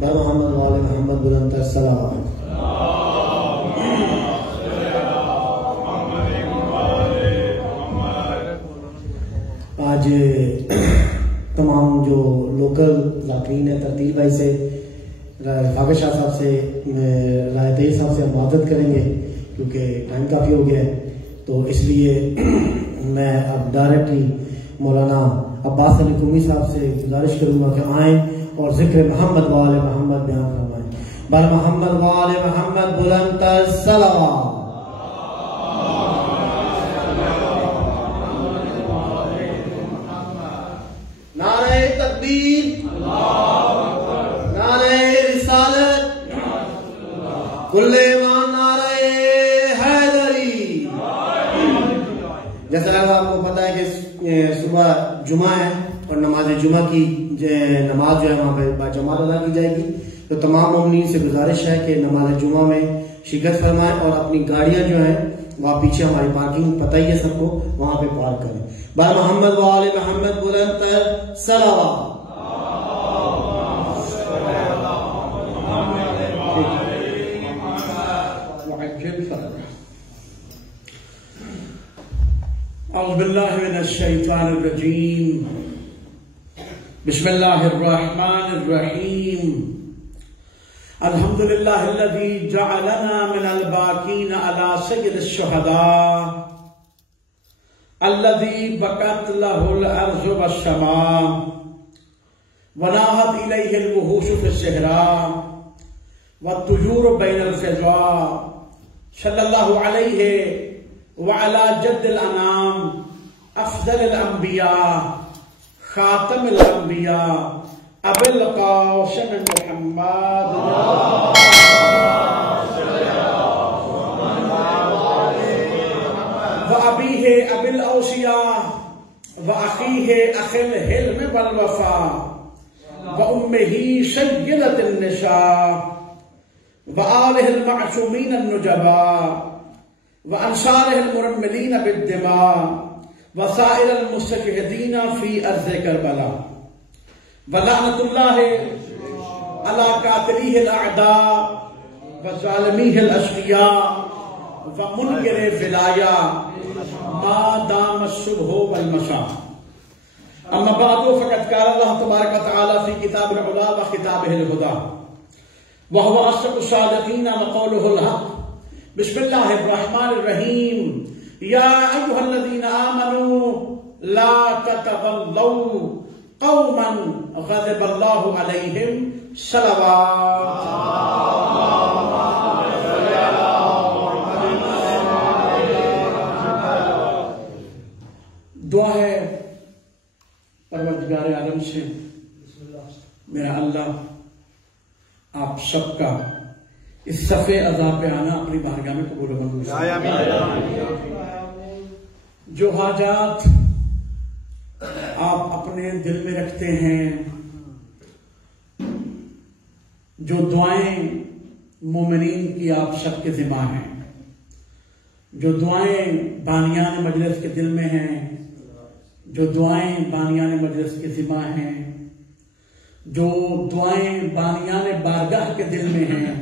بر محمد وآل محمد بلند السلام. آج تمام جو لوکل ذاکرین ہیں ترتیب بھائی سے، فاقر شاہ صاحب سے، رائے طیب صاحب سے ہم معذرت کریں گے کیونکہ ٹائم کافی ہو گیا ہے، تو اس لیے میں اب ڈائریکٹلی مولانا عباس علی قمی صاحب سے گزارش کروں گا کہ آئیں اور ذکر محمد وآل محمد بیان فرمائیں. بر محمد وآل محمد بلند الصلوات. نعرہ تکبیر، نعرہ رسالت، کل ایمان، نعرہ حیدری. جیسا لگا آپ کو پتا ہے کہ صبح جمعہ ہے اور نماز جمعہ کی نماز جو ہے وہاں پہ باجماعت ادا کی جائے گی، تو تمام مومنین سے گزارش ہے کہ نماز جمعہ میں شرکت فرمائیں اور اپنی گاڑیاں جو ہیں وہاں پیچھے ہماری پارکنگ پتہ ہی ہے سب کو، وہاں پہ پارک کریں. بر محمد وآل محمد بلند الصلوات. اعوذ باللہ من الشیطان الرجیم. بسم اللہ الرحمن الرحیم. الحمد للہ الذی جعلنا من الباقین علی سید الشہداء الذی بکت لہ الارض والسماء وناہت الیہ الوحوش فی الصحراء والطیور بین الفضاء. صلی اللہ علیہ وعلی جد الانام افضل الانبیاء خاتم الانبیاء ابی القاسم محمد و ابیہ ابی الاوصیاء و اخیہ اخی الحلم والوفاء و امہ سیدۃ النساء و آلہ المعصومین النجباء و انصارہ المرملین بالدماء وسائر المستشہدین فی ارض کربلا. ولعنت اللہ علی قاتلیہ الاعداء وظالمیہ الاشقیاء ومنکر ولایہ ما دام الصبح والمساء. اما بعد فقد قال اللہ تبارک وتعالی فی کتاب العلا وخطابہ الہدی وهو اصدق الصادقین وقولہ الحق. بسم اللہ الرحمن الرحیم. یا ایہا الذین آمنوا لا تتولوا قوما غضب اللہ علیہم. صلوات. دعا ہے پروردگار عالم سے، میرا اللہ آپ سب کا اس صفحے عذاب پہ آنا اپنی بارگاہ میں قبول و منظور فرمائے. جو حاجات آپ اپنے دل میں رکھتے ہیں، جو دعائیں مومنین کی آپ سب کے ذمہ ہیں، جو دعائیں بانیان مجلس کے دل میں ہیں، جو دعائیں بانیان مجلس کے ذمہ ہیں، جو دعائیں بانیان بارگاہ کے دل میں ہیں،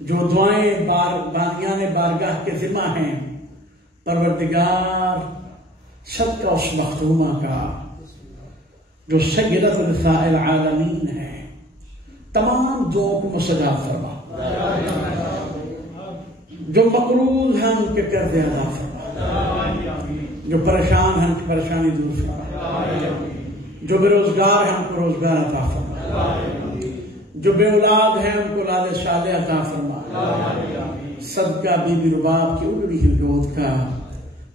جو دعائیں بانیان بارگاہ کے ذمہ ہیں، پروردگار صدقہ اس مخدومہ کا جو سیدۃ نساء العالمین ہے، تمام دعاؤں کو مستجاب فرما. جو مقروض ہیں ان کے قرض ادا فرما، جو پریشان ہیں ان کی پریشانی دور فرما، جو بے روزگار ہیں ان کو روزگار عطا فرما، جو بے اولاد ہیں ان کو اولاد صالحہ عطا فرما. صدقہ بی بی رباب کی اجڑی ہوئی گود کا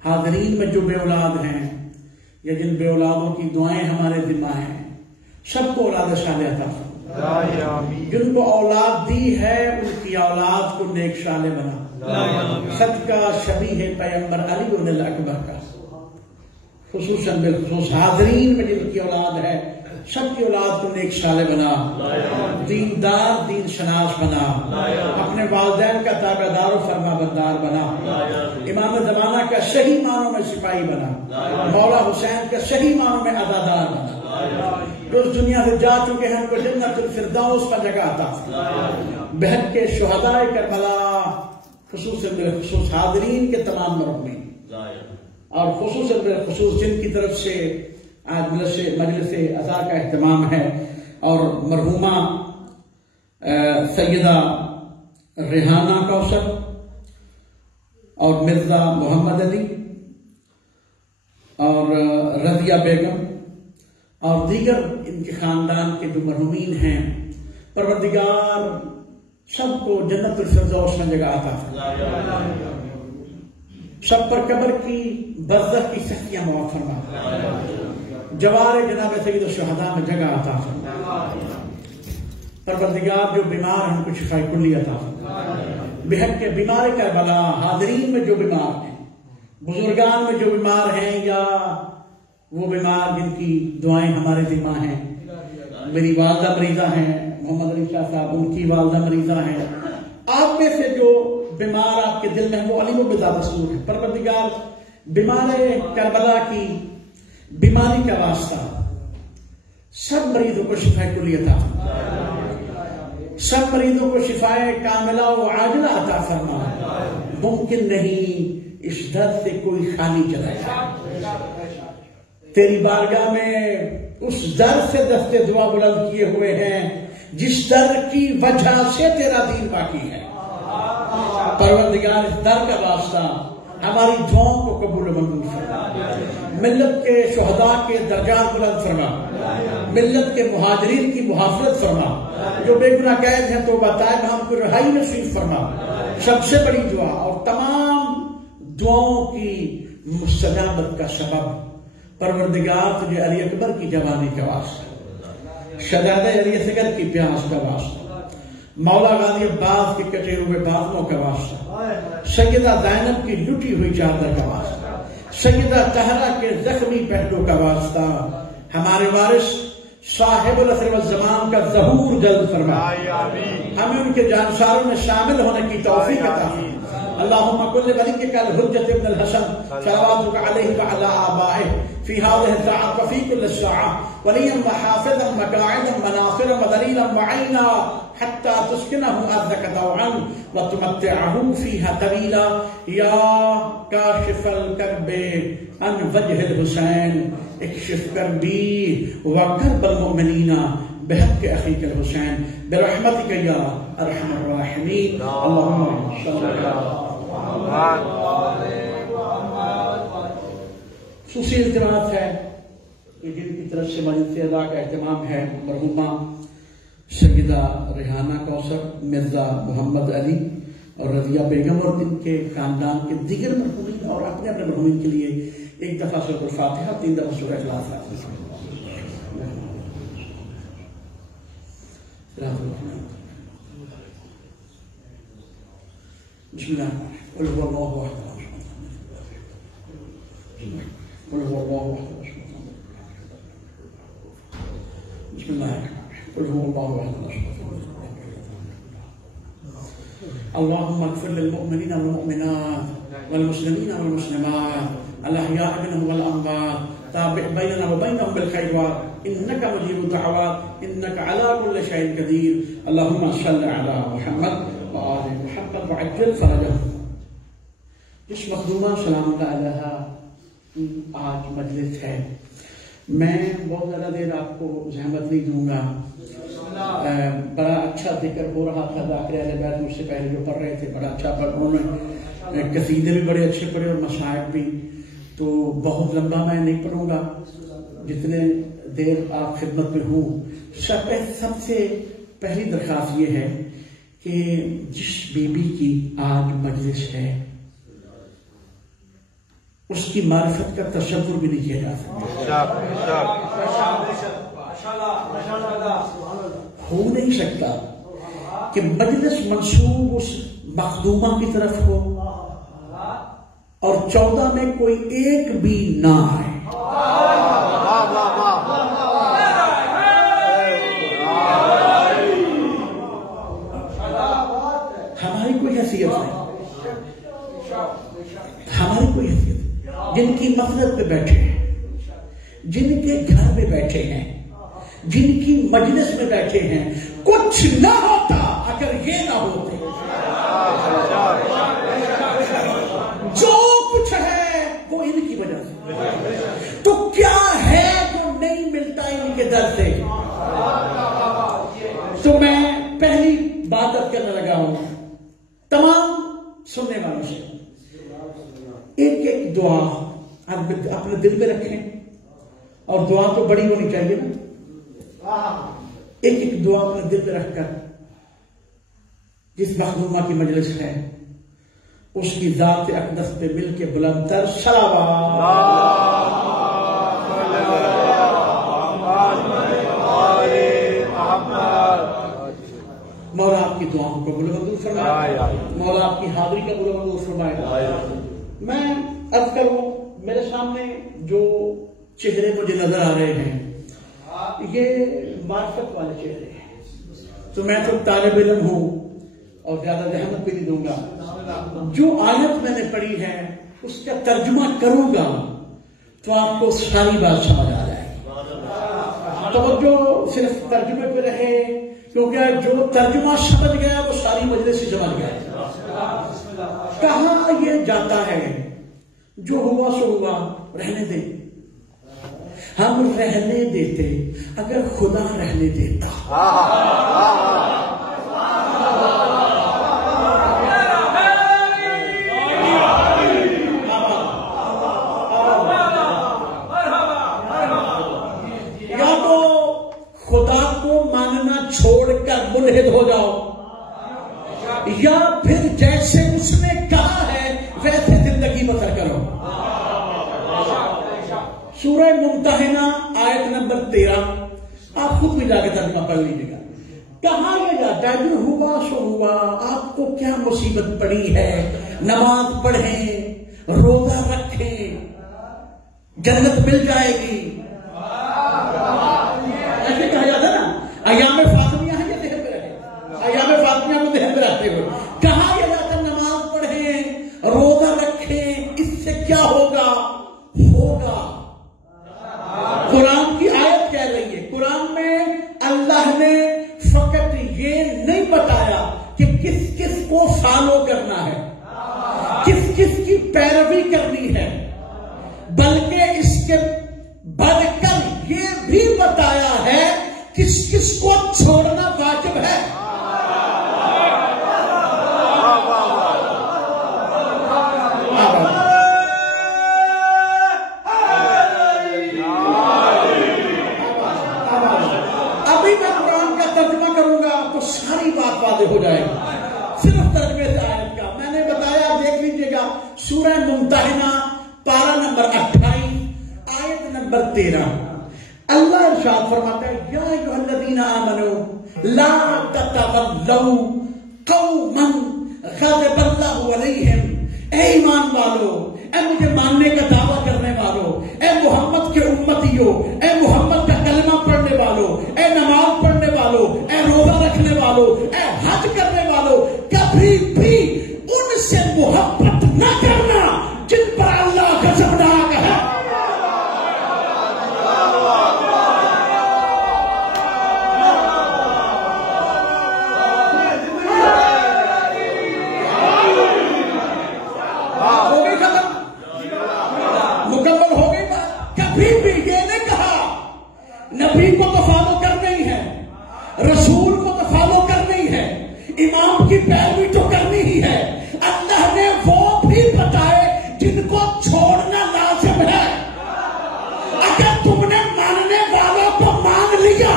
حاضرین میں جو بے اولاد ہیں یا جن بے اولادوں کی دعائیں ہمارے ذمہ ہیں، سب کو اولاد صالحہ عطا فرما. جن کو اولاد دی ہے ان کی اولاد کو نیک صالح بنا. صدقہ شبیہ پیغمبر علی بن الاکبر کا، خصوصاً بالخصوص حاضرین میں جن کی اولاد ہے سب کی اولاد کو نیک صالح بنا، دیندار دین شناس بنا، اپنے والدین کا تابعدار و فرما بردار بنا، امام زمانہ کا صحیح معنوں میں سپاہی بنا، مولا حسین کا صحیح معنوں میں عزادار بنا. جو اس دنیا سے جا چکے ہیں ان کو جنت الفردوس پر جگہ عطا فرما۔ بہت کے شہداء کربلا خصوصاً حاضرین کے تمام مرحومین اور خصوصاً جن کی طرف سے آج مجلس عزا کا اہتمام ہے، اور مرحومہ سیدہ ریحانہ کوثر اور مرزا محمد علی اور رضیہ بیگم اور دیگر ان کے خاندان کے جو مرحومین ہیں، پروردگار سب کو جنت الفردوس میں جگہ عطا فرما، سب پر قبر کی برزخ کی سختیاں معاف فرما، جوار جناب سید الشہداء میں جگہ عطا فرما، پروردگار جو بیمار ہیں ان کو شفاء کلی عطا فرما، بحق کے بیمار کربلا حاضرین میں جو بیمار ہیں، بزرگان میں جو بیمار ہیں یا وہ بیمار جن کی دعائیں ہمارے ذمہ ہیں، میری والدہ مریضہ ہیں، محمد علی شاہ صاحب ان کی والدہ مریضہ ہیں، آپ میں سے جو بیمار آپ کے دل میں وہ علیم و بذات صدور ہے، پروردگار بیمار کربلا کی بیماری کا واسطہ سب مریضوں کو شفاء کلی عطا فرما، سب مریضوں کو شفاء کاملہ و عاجلہ عطا فرما، ممکن نہیں اس درد سے کوئی خالی چلا جائے، تیری بارگاہ میں اس در سے دستے دعا بلند کیے ہوئے ہیں جس در کی وجہ سے تیرا دین باقی ہے، پروردگار اس در کا واسطہ ہماری دعاؤں کو قبول و منظور فرما، ملت کے شہداء کے درجات بلند فرما، ملت کے مہاجرین کی محافظت فرما، جو بے گناہ قید ہیں توبہ طائب ہم کو رہائی نصیب فرما، سب سے بڑی دعا اور تمام دعاؤں کی مستجابت کا سبب پروردگار تجھے علی اکبر کی جوانی کا واسطہ، شہزادہ علی اصغر کی پیاس کا واسطہ، مولا غازی عباس کے کٹے ہوئے بازوں کا واسطہ، سیدہ زینب کی لٹی ہوئی چادر کا واسطہ، سیدہ طہرہ کے زخمی پہلو کا واسطہ، ہمارے وارث صاحب العصر والزمان کا ظہور جلد فرما، ہمیں ان کے جانساروں میں شامل ہونے کی توفیق عطا فرما۔ اللهم كل وليك الحجة ابن الحسن صلواتك عليه وعلى آبائه في هذه الساعة وفي كل ساعة وليا وحافظا وقاعدا وناصرا ودليلا وعينا حتى تسكنه أرضك طوعا وتمتعه فيها طويلا يا كاشف الكرب عن وجه الحسين اكشف كربي وكرب المؤمنين بحق أخيك الحسين برحمتك يا أرحم الراحمين اللهم صل على خصوصی التماس ہے کہ جن کی طرف سے مجلس عزا کا اہتمام ہے، مرحومہ سیدہ ریحانہ کوثر، مرزا محمد علی اور رضیہ بیگم اور ان کے خاندان کے دیگر مرحومین اور اپنے اپنے مرحومین کے لیے ایک دفعہ سورۃ الفاتحہ، 3 دفعہ سورۃ اخلاص۔ بسم اللہ قل هو الله احد قل هو الله احد بسم الله قل هو الله احد اللهم اغفر للمؤمنين والمؤمنات والمسلمين والمسلمات الاحياء منهم والاموات تابع بيننا وبينهم بالخيرات انك مجيب الدعوات انك على كل شيء قدير اللهم صل على محمد وآل محمد وعجل فرجهم۔ جس مخدومہ سلام اللہ علیہ کی آج مجلس ہے، میں بہت زیادہ دیر آپ کو زحمت نہیں دوں گا، بڑا اچھا ذکر ہو رہا تھا، ذاکر اہل بیت مجھ سے پہلے جو پڑھ رہے تھے بڑا اچھا پڑھ، انہوں نے قصیدے بھی بڑے اچھے پڑھے اور مصائب بھی، تو بہت لمبا میں نہیں پڑھوں گا، جتنے دیر آپ خدمت میں ہوں۔ سب سے پہلی درخواست یہ ہے کہ جس بی بی کی آج مجلس ہے اس کی معرفت کا تصور بھی نہیں کیا جا سکتا، ہو نہیں سکتا کہ مجلس منسوب اس مخدومہ کی طرف ہو اور 14 میں کوئی ایک بھی نہ آئے۔ ہماری کوئی حیثیت نہیں، ہماری کوئی حیثیت نہیں، جن کی مقصد پہ بیٹھے ہیں، جن کے گھر پہ بیٹھے ہیں، جن کی مجلس میں بیٹھے ہیں، کچھ نہ ہوتا اگر یہ نہ ہوتے۔ جو کچھ ہے وہ ان کی وجہ سے، تو کیا ہے جو نہیں ملتا ان کے در سے؟ تو میں پہلی بات کرنے لگا ہوں تمام سننے والوں سے، ایک ایک دعا اپنے دل میں رکھیں، اور دعا تو بڑی ہونی چاہیے نا، ایک ایک دعا اپنے دل میں رکھ کر جس مخدومہ کی مجلس ہے اس کی ذات اقدس پہ مل کے بلند تر صلوات۔ مولا آپ کی دعاؤں کو قبول منظور فرمائے، مولا آپ کی حاضری کا قبول منظور فرمائے۔ میں عرض کروں، میرے سامنے جو چہرے مجھے نظر آ رہے ہیں یہ معرفت والے چہرے ہیں، تو میں تو طالب علم ہوں اور زیادہ زحمت بھی نہیں دوں گا۔ جو آیت میں نے پڑھی ہے اس کا ترجمہ کروں گا تو آپ کو ساری بات سمجھ آ جائے گی۔ توجہ صرف ترجمے پہ رہے، کیونکہ جو ترجمہ سمجھ گیا وہ ساری مجلس ہی سمجھ گیا۔ کہاں یہ جاتا ہے جو ہوا سو ہوا، رہنے دے، ہم رہنے دیتے اگر خدا رہنے دیتا۔ یا تو خدا کو ماننا چھوڑ کر ملحد ہو جاؤ، یا پھر جیسے اس نے کہا ہے ویسے زندگی بسر کرو۔ سورہ ممتحنہ آیت نمبر 13، آپ خود بھی جا کے ترجمہ پڑھ لیجیے گا۔ کہاں یہ جاتا ہے جو ہوا سو ہوا، آپ کو کیا مصیبت پڑی ہے، نماز پڑھیں، روزہ رکھیں، جنت مل جائے گی، ایسے کہا جاتا ہے نا۔ ایام فاطمیہ ہیں، یہ ذہن میں رہے، ایام فاطمیہ میں ذہن میں رہتے ہوئے کہاں یہ جاتا ہے نماز پڑھیں، روزہ رکھیں، اس سے کیا ہوگا؟ ہوگا۔ قرآن کی آیت کہہ رہی ہے، قرآن میں اللہ نے فقط یہ نہیں بتایا کہ کس کس کو فالو کرنا ہے، کس کس کی پیروی کرنی ہے، بلکہ اس کے بڑھ کر یہ بھی بتایا ہے کس کس کو چھوڑنا واجب ہے۔ ہو جائے گا صرف ترجمے سے آیت کا۔ میں نے بتایا، دیکھ لیجئے گا، سورہ ممتحنہ پارہ نمبر 28 آیت نمبر 13، اللہ ارشاد فرماتا ہے یا ایھا الذین آمنوا لا تتولوا قوما غضب اللہ علیہم، اے ایمان والو، اے مجھے ماننے کا دعویٰ کرنے والو، اے محمد کے امتیو، اے محمد کا کلمہ پڑھنے والو، اے نماز پڑھنے والو، اے روزہ رکھنے والو، اے حج کرنے والو، کبھی بھی ان سے محبت نہ کرنا جن پر اللہ غضبناک ہے۔ نبی کو تو فالو کرنا ہی ہے، رسول کو تو فالو کرنا ہی ہے، امام کی پیروی تو کرنی ہی ہے۔ اللہ نے وہ بھی بتائے جن کو چھوڑنا لازم ہے۔ اگر تم نے ماننے والوں کو مان لیا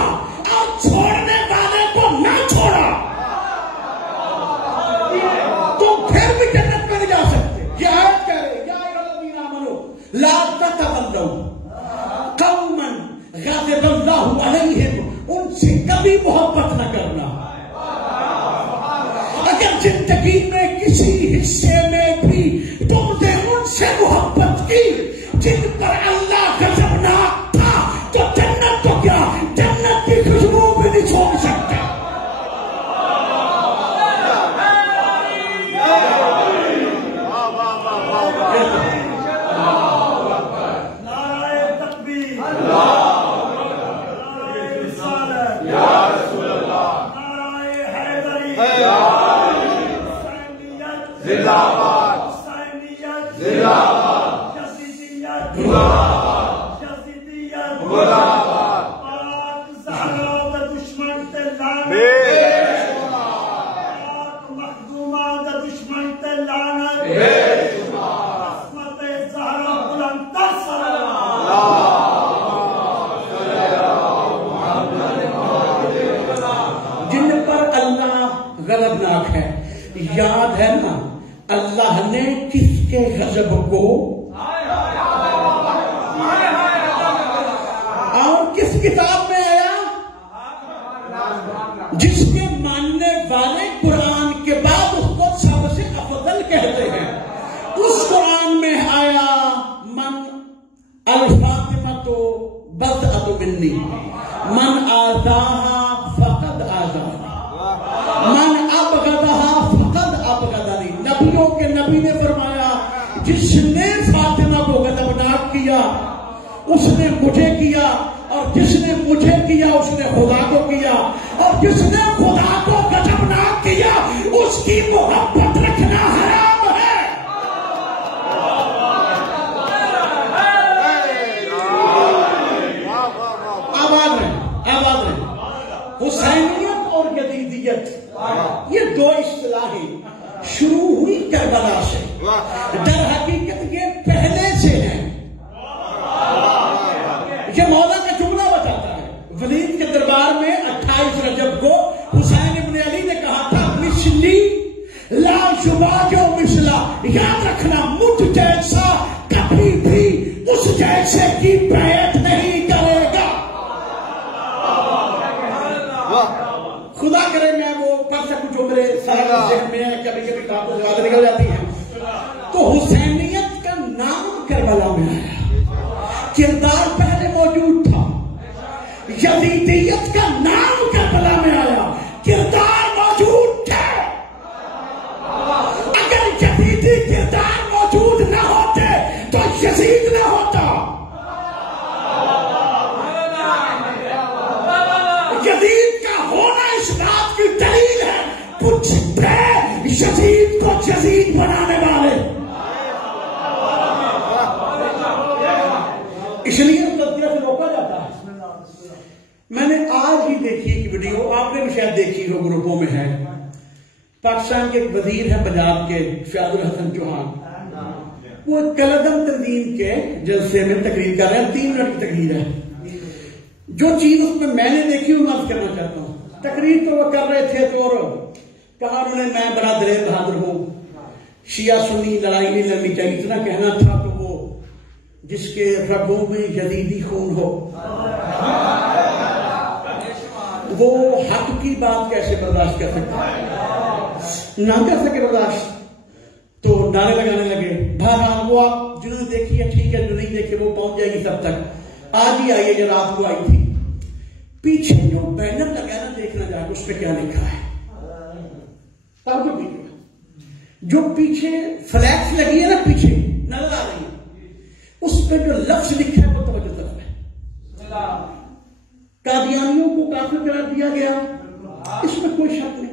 اور چھوڑنے والے کو نہ چھوڑا تو پھر بھی جنت میں نہیں جا سکتے۔ یہ آیت کہہ رہے یا ایھا الذین آمنوا لا تتولوا قوما غضب اللہ علیہم، ان سے کبھی محبت نہ کرنا۔ اگر زندگی میں کسی حصے میں بھی تم نے ان سے محبت کی جن پر اللہ غضبناک تھا تو جنت تو کیا، جنت کی خوشبو بھی نہیں چھوڑ سکتے۔ جن پر اللہ غضبناک ہے. یاد ہے نا اللہ نے کس کے غضب کو اور کس کتاب میں آیا؟ جس کے ماننے والے قرآن کے بعد اس کو سب سے افضل کہتے ہیں. اس قرآن میں آیا من الفاطمۃ بدعۃ منی من آذاها فقد آذانی من ابغضها فقد ابغضنی. نبیوں کے نبی نے فرمایا جس نے فاطمہ کو غضبناک کیا اس نے مجھے کیا، اور جس نے مجھے کیا اس نے خدا کو کیا، اور جس نے خدا کو غضبناک کیا اس کی محبت رکھنا حرام ہے. آواز ہے حسینیت اور یزیدیت، یہ دو اصطلاحیں شروع ہوئی کربلا سے. در حقیقت یہ پہلے سے ہے. یہ مولا کا جملہ بتاتا ہے. ولید کے دربار میں 28 رجب کو حسین ابن علی نے کہا تھا مثلی لا یباجو مثلا، یاد رکھنا مجھ جیسا کبھی بھی اس جیسے کی بیعت نہیں کرے گا. خدا کرے میں وہ پڑھ سکوں جو میرے ذہن میں ہے، کبھی کبھی باتوں سے آگے نکل جاتی ہیں. تو حسینیت کا نام کربلا میں آیا، کردار پہلے موجود تھا. یزیدیت کا نام کربلا میں آیا، کردار موجود تھا. اگر یزیدی کردار موجود نہ ہوتے تو یزید نہ ہوتا. یزید کا ہونا اس بات کی دلیل ہے کچھ یزید کو یزید بنانے والے. اس لیے تذکرہ سے روکا جاتا ہے. میں نے آج ہی دیکھی ایک ویڈیو، آپ نے بھی شاید دیکھی ہو، گروپوں میں ہے. پاکستان کے ایک وزیر ہے پنجاب کے فیاض الحسن چوہان، وہ کلدم تنظیم کے جلسے میں تقریر کر رہے ہیں. 3 منٹ کی تقریر ہے. جو چیز اس میں نے دیکھی وہ میں کرنا چاہتا ہوں. تقریر تو وہ کر رہے تھے تو کہا انہوں نے میں بڑا دلیر بہادر ہوں، شیعہ سنی لڑائی نہیں لڑنی چاہیے. اتنا کہنا تھا تو وہ جس کے رگوں میں یزیدی خون ہو وہ حق کی بات کیسے برداشت کر سکتا ہے؟ نہ کر سکے برداشت تو نعرے لگانے لگے. بہرحال وہ آپ جنہوں نے دیکھی ہے ٹھیک ہے، جو نہیں دیکھے وہ پہنچ جائے گی سب تک. آج ہی آئی ہے جو رات کو آئی تھی. پیچھے جو بینر لگا نا دیکھنا جا کے اس پہ کیا لکھا ہے. جو پیچھے فلیکس لگی ہے نا پیچھے نظر آ رہی ہے، اس پہ جو لفظ لکھا ہے وہ توجہ طلب ہے. قادیانیوں کو کافر قرار دیا گیا، اس میں کوئی شک نہیں.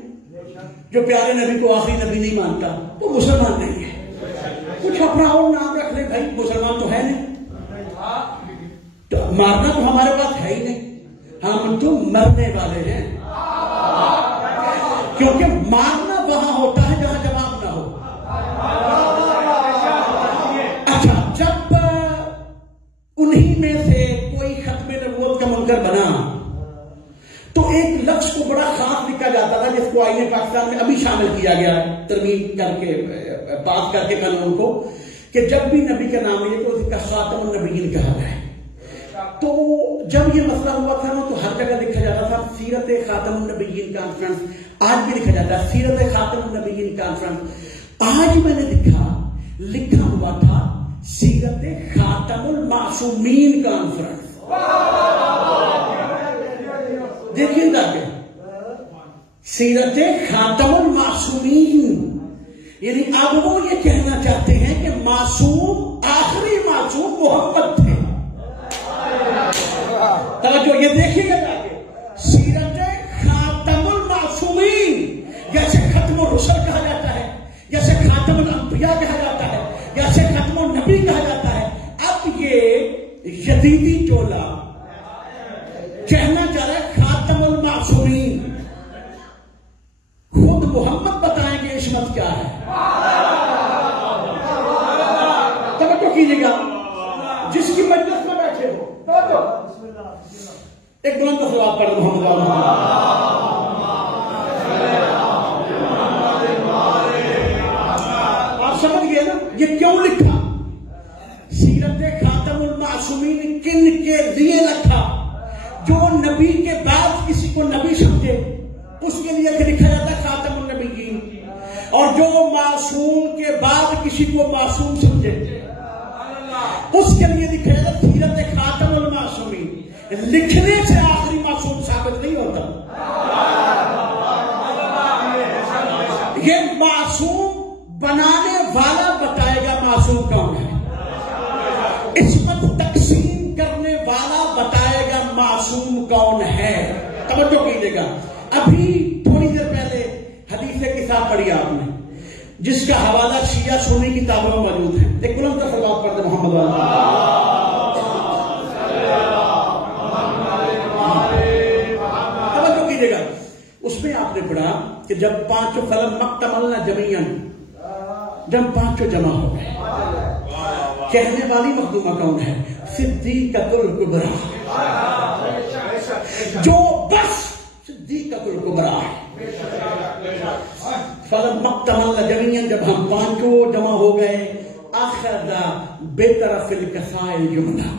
جو پیارے نبی کو آخری نبی نہیں مانتا وہ مسلمان نہیں ہے. کچھ اپنا اور نام رکھ لے بھائی، مسلمان تو ہے نہیں. تو مارنا تو ہمارے پاس ہے ہی نہیں، ہم تو مرنے والے ہیں. کیونکہ مارنا وہاں ہوتا ہے جہاں جواب نہ ہو. اچھا، جب انہی میں سے کوئی ختم نبوت کا منکر بنا تو ایک لفظ کو بڑا خاص لکھا جاتا تھا، جس کو آئین پاکستان میں ابھی شامل کیا گیا ترمیم کر کے پاس کر کے قانون کو، کہ جب بھی نبی کا نام لے تو اس کا خاتم النبیین کہا جائے. تو جب یہ مسئلہ ہوا تھا نا تو ہر جگہ لکھا جاتا تھا سیرت خاتم النبیین کانفرنس. آج بھی لکھا جاتا ہے سیرت خاتم النبیین کانفرنس. آج میں نے لکھا ہوا تھا سیرت خاتم المعصومین کانفرنس. دیکھیے گا کہ سیرت خاتم المعصومین، یعنی اب وہ یہ کہنا چاہتے ہیں کہ معصوم آخری معصوم محمد تھے. توجہ، یہ دیکھیے گا کہ سیرت خاتم المعصومین خاتم الانبیاء کہا جاتا ہے یا اسے ختم النبی کہا جاتا ہے. اب یہ یزیدی ٹولہ کہنا چاہ رہا ہے خاتم المعصومین. خود محمد بتائیں گے عصمت کیا ہے. توجہ کیجیے گا جس کی مجلس میں بیٹھے ہو توجہ ایک بلند صلوات پڑھ محمد آپ سمجھ گئے نا یہ کیوں لکھا. سیرت خاتم المعصومین کن کے لیے لکھا؟ جو نبی کے بعد کسی کو نبی سمجھے اس کے لیے لکھا جاتا ہے خاتم النبیین, اور جو معصوم کے بعد کسی کو معصوم سمجھے اس کے لیے لکھا جاتا ہے سیرت خاتم المعصومین. لکھنے سے آخری معصوم ثابت نہیں ہوتا. یہ معصوم بنانے والا بتائے گا معصوم کون ہے. عصمت تقسیم کرنے والا بتائے گا معصوم کون ہے. توجہ کیجیے گا. ابھی تھوڑی دیر پہلے حدیث کتاب پڑھی آپ نے جس کا حوالہ شیعہ سنی کتابوں میں موجود ہے. ایک بلند صلوات پڑھتے محمد توجہ کیجیے گا. اس میں آپ نے پڑھا کہ جب پانچوں فلم مکتملنا جمیعاً جب پانچوں جمع ہو گئے کہنے والی مخدومہ کون ہے؟ صدیقۃ الکبریٰ جو بس صدیقۃ الکبریٰ ہے. فلم مکتملنا جمیعاً جب ہم پانچوں جمع ہو گئے اخذ بطرف الکساء الیمنی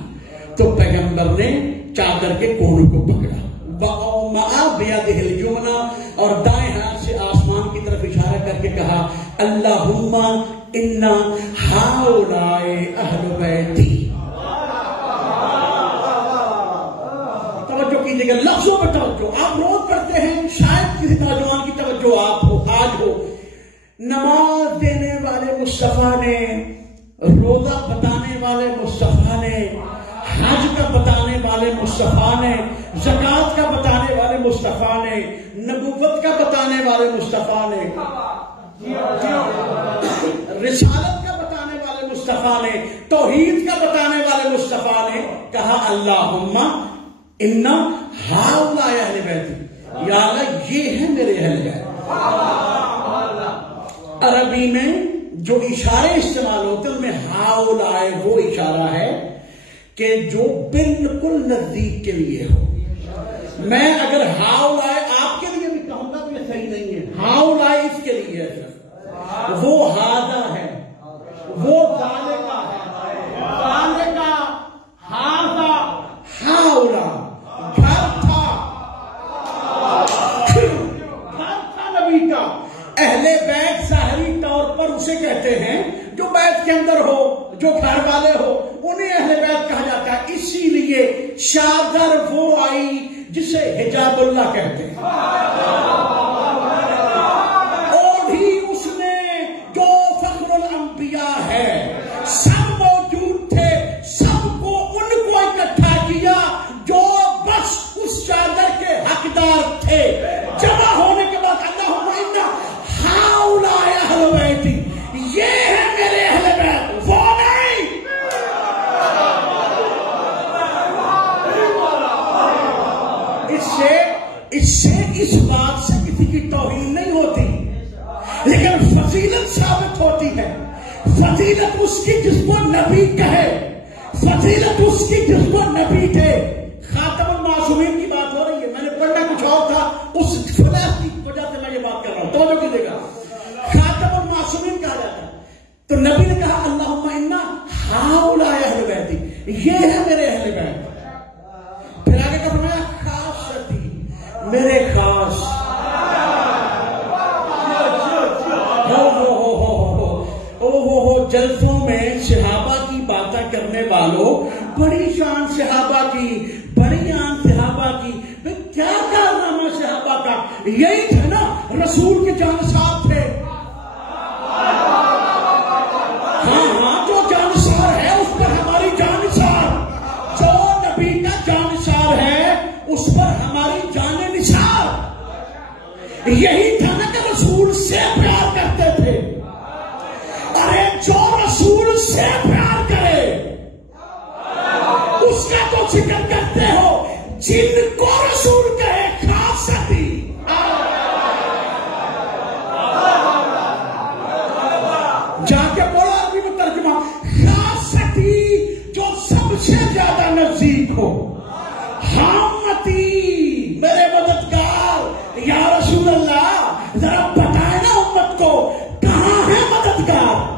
تو پیغمبر نے چادر کے کونوں کو پکڑا وَأَوْمَعَ بِيَدِهِ الْيُمْنَى اور دائیں ہاتھ سے آسمان کی طرف اشارہ کر کے کہا اللہم اِنَّا ہَؤُلَاءِ اہلُ بیتی. توجہ کیجیے گا لفظوں میں توجہ. آپ روز پڑھتے ہیں شاید کسی نوجوان کی توجہ آپ ہو آج ہو. نماز دینے والے مصطفیٰ نے, روزہ بتانے والے مصطفیٰ نے, حج کا بتانے والے مصطفیٰ نے, زکات کا بتانے والے مصطفیٰ نے, نبوت کا بتانے والے مصطفیٰ نے, رسالت کا بتانے والے مصطفیٰ نے, توحید کا بتانے والے مصطفیٰ نے کہا اللہم انا ہؤلاء اہل بیتی. یا اللہ یہ ہے میرے اہل بیت. عربی میں جو اشارے استعمال ہوتے ہیں ان میں ہؤلاء وہ اشارہ ہے کہ جو بالکل نزدیک کے لیے ہو. میں اگر ہؤلاء آپ کے لیے بھی کہوں گا تو یہ صحیح نہیں ہے. ہؤلاء اس کے لیے ہے, وہ ہذا ہے, وہ ذالکا ہے, ذالکا ہذا ہؤلاء. گھر تھا نبی کا. اہل بیت ظاہری طور پر اسے کہتے ہیں جو بیت کے اندر ہو, جو گھر والے ہو, انہیں اہل بیت کہا جاتا ہے. اسی لیے چادر وہ آئی جسے حجاب اللہ کہتے ہیں. اوڑھی اس نے جو فخر الانبیاء ہے. سب موجود تھے, سب کو ان کو اکٹھا کیا جو بس اس چادر کے حقدار تھے. جمع ہونے کے بعد اللہم انا ہؤلاء اہل بیتی, یہ ہے میرے اہل بیت, وہ نہیں. اس بات سے کسی کی توہین نہیں ہوتی, لیکن فضیلت ثابت ہوتی ہے. فضیلت اس کی جس کو نبی کہے, فضیلت اس کی جس کو نبی تھے. خاتم المعصومین کی بات ہو رہی ہے, میں نے پڑھنا کچھ اور تھا, اس فلاح کی وجہ سے میں یہ بات کر رہا ہوں. توجہ کیجیے گا. خاتم المعصومین کہا جاتا ہے تو نبی نے کہا اللہم انا ہؤلاء اہل بیتی, یہ ہے میرے اہل بیت. پھر آگے کا فرمایا خاصتی, میرے خاص. جلسوں میں صحابہ کی باتیں کرنے والوں, بڑی شان صحابہ کی, بڑی آن صحابہ کی. کیا کارنامہ صحابہ کا, یہی تھا نا رسول کے جانسار تھے. ہاں جو جانسار ہے اس پر ہماری جانسار, جو نبی کا جانسار ہے اس پر ہماری جان نثار. یہی تھا نا کہ رسول سے پیار کرتے تھے. جو رسول سے پیار کرے اس کا تو ذکر کرتے ہو، جن کو رسول کہے خاص ساتھی، جا کے بولا عربی میں ترجمہ، خاص ساتھی جو سب سے زیادہ نزدیک ہو، حامتی میرے مددگار، یا رسول اللہ ذرا بتائے نا امت کو کہاں ہے مددگار؟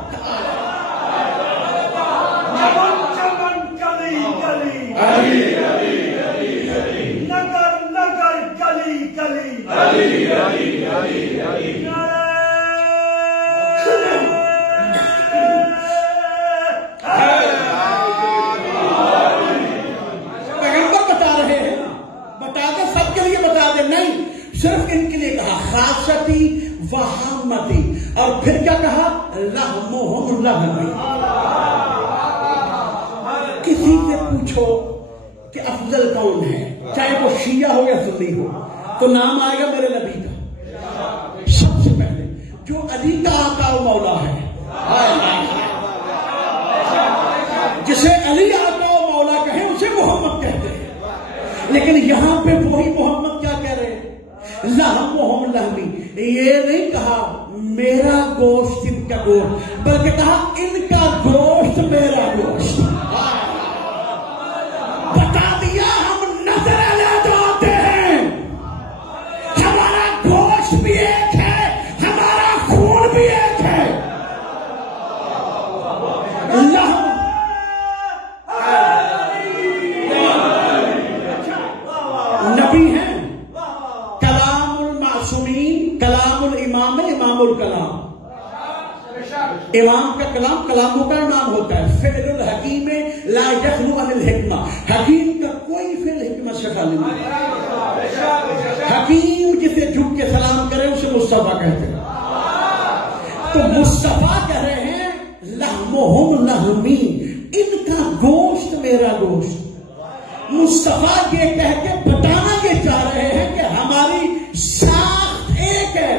صرف ان کے لیے کہا خاصتی وحامتی، اور پھر کیا کہا لحمہم لحمی۔ کسی سے پوچھو کہ افضل کون ہے، چاہے وہ شیعہ ہو یا سنی ہو، تو نام آئے گا میرے نبی کا سب سے پہلے، جو علی کا آقا و مولا ہے، جسے علی آقا و مولا کہیں اسے محمد کہتے ہیں۔ لیکن یہاں پہ وہی محمد کیا کہہ رہے ہیں؟ لحمہم لحمی۔ یہ نہیں کہا میرا گوشت ان کا گوشت، بلکہ کہا ان کا گوشت میرا گوشت۔ بتا دیا ہم نظر علیحدہ آتے ہیں، ہمارا گوشت بھی ایک ہے، ہمارا خون بھی ایک ہے۔ نبی ہیں، کلام المعصومین، کلام الامام، امام الکلام، امام کا کلام کلاموں کا نام ہوتا ہے۔ فعل الحکیم لا یخلو عن الحکمہ، حکیم کا کوئی فعل حکمت سے خالی نہیں۔ حکیم جسے جھک کے سلام کرے اسے مصطفیٰ کہتے ہیں۔ تو مصطفیٰ کہہ رہے ہیں لحمہم لحمی، ان کا گوشت میرا گوشت۔ مصطفیٰ یہ کہہ کے بتانا یہ چاہ رہے ہیں کہ ہماری ساخت ایک ہے،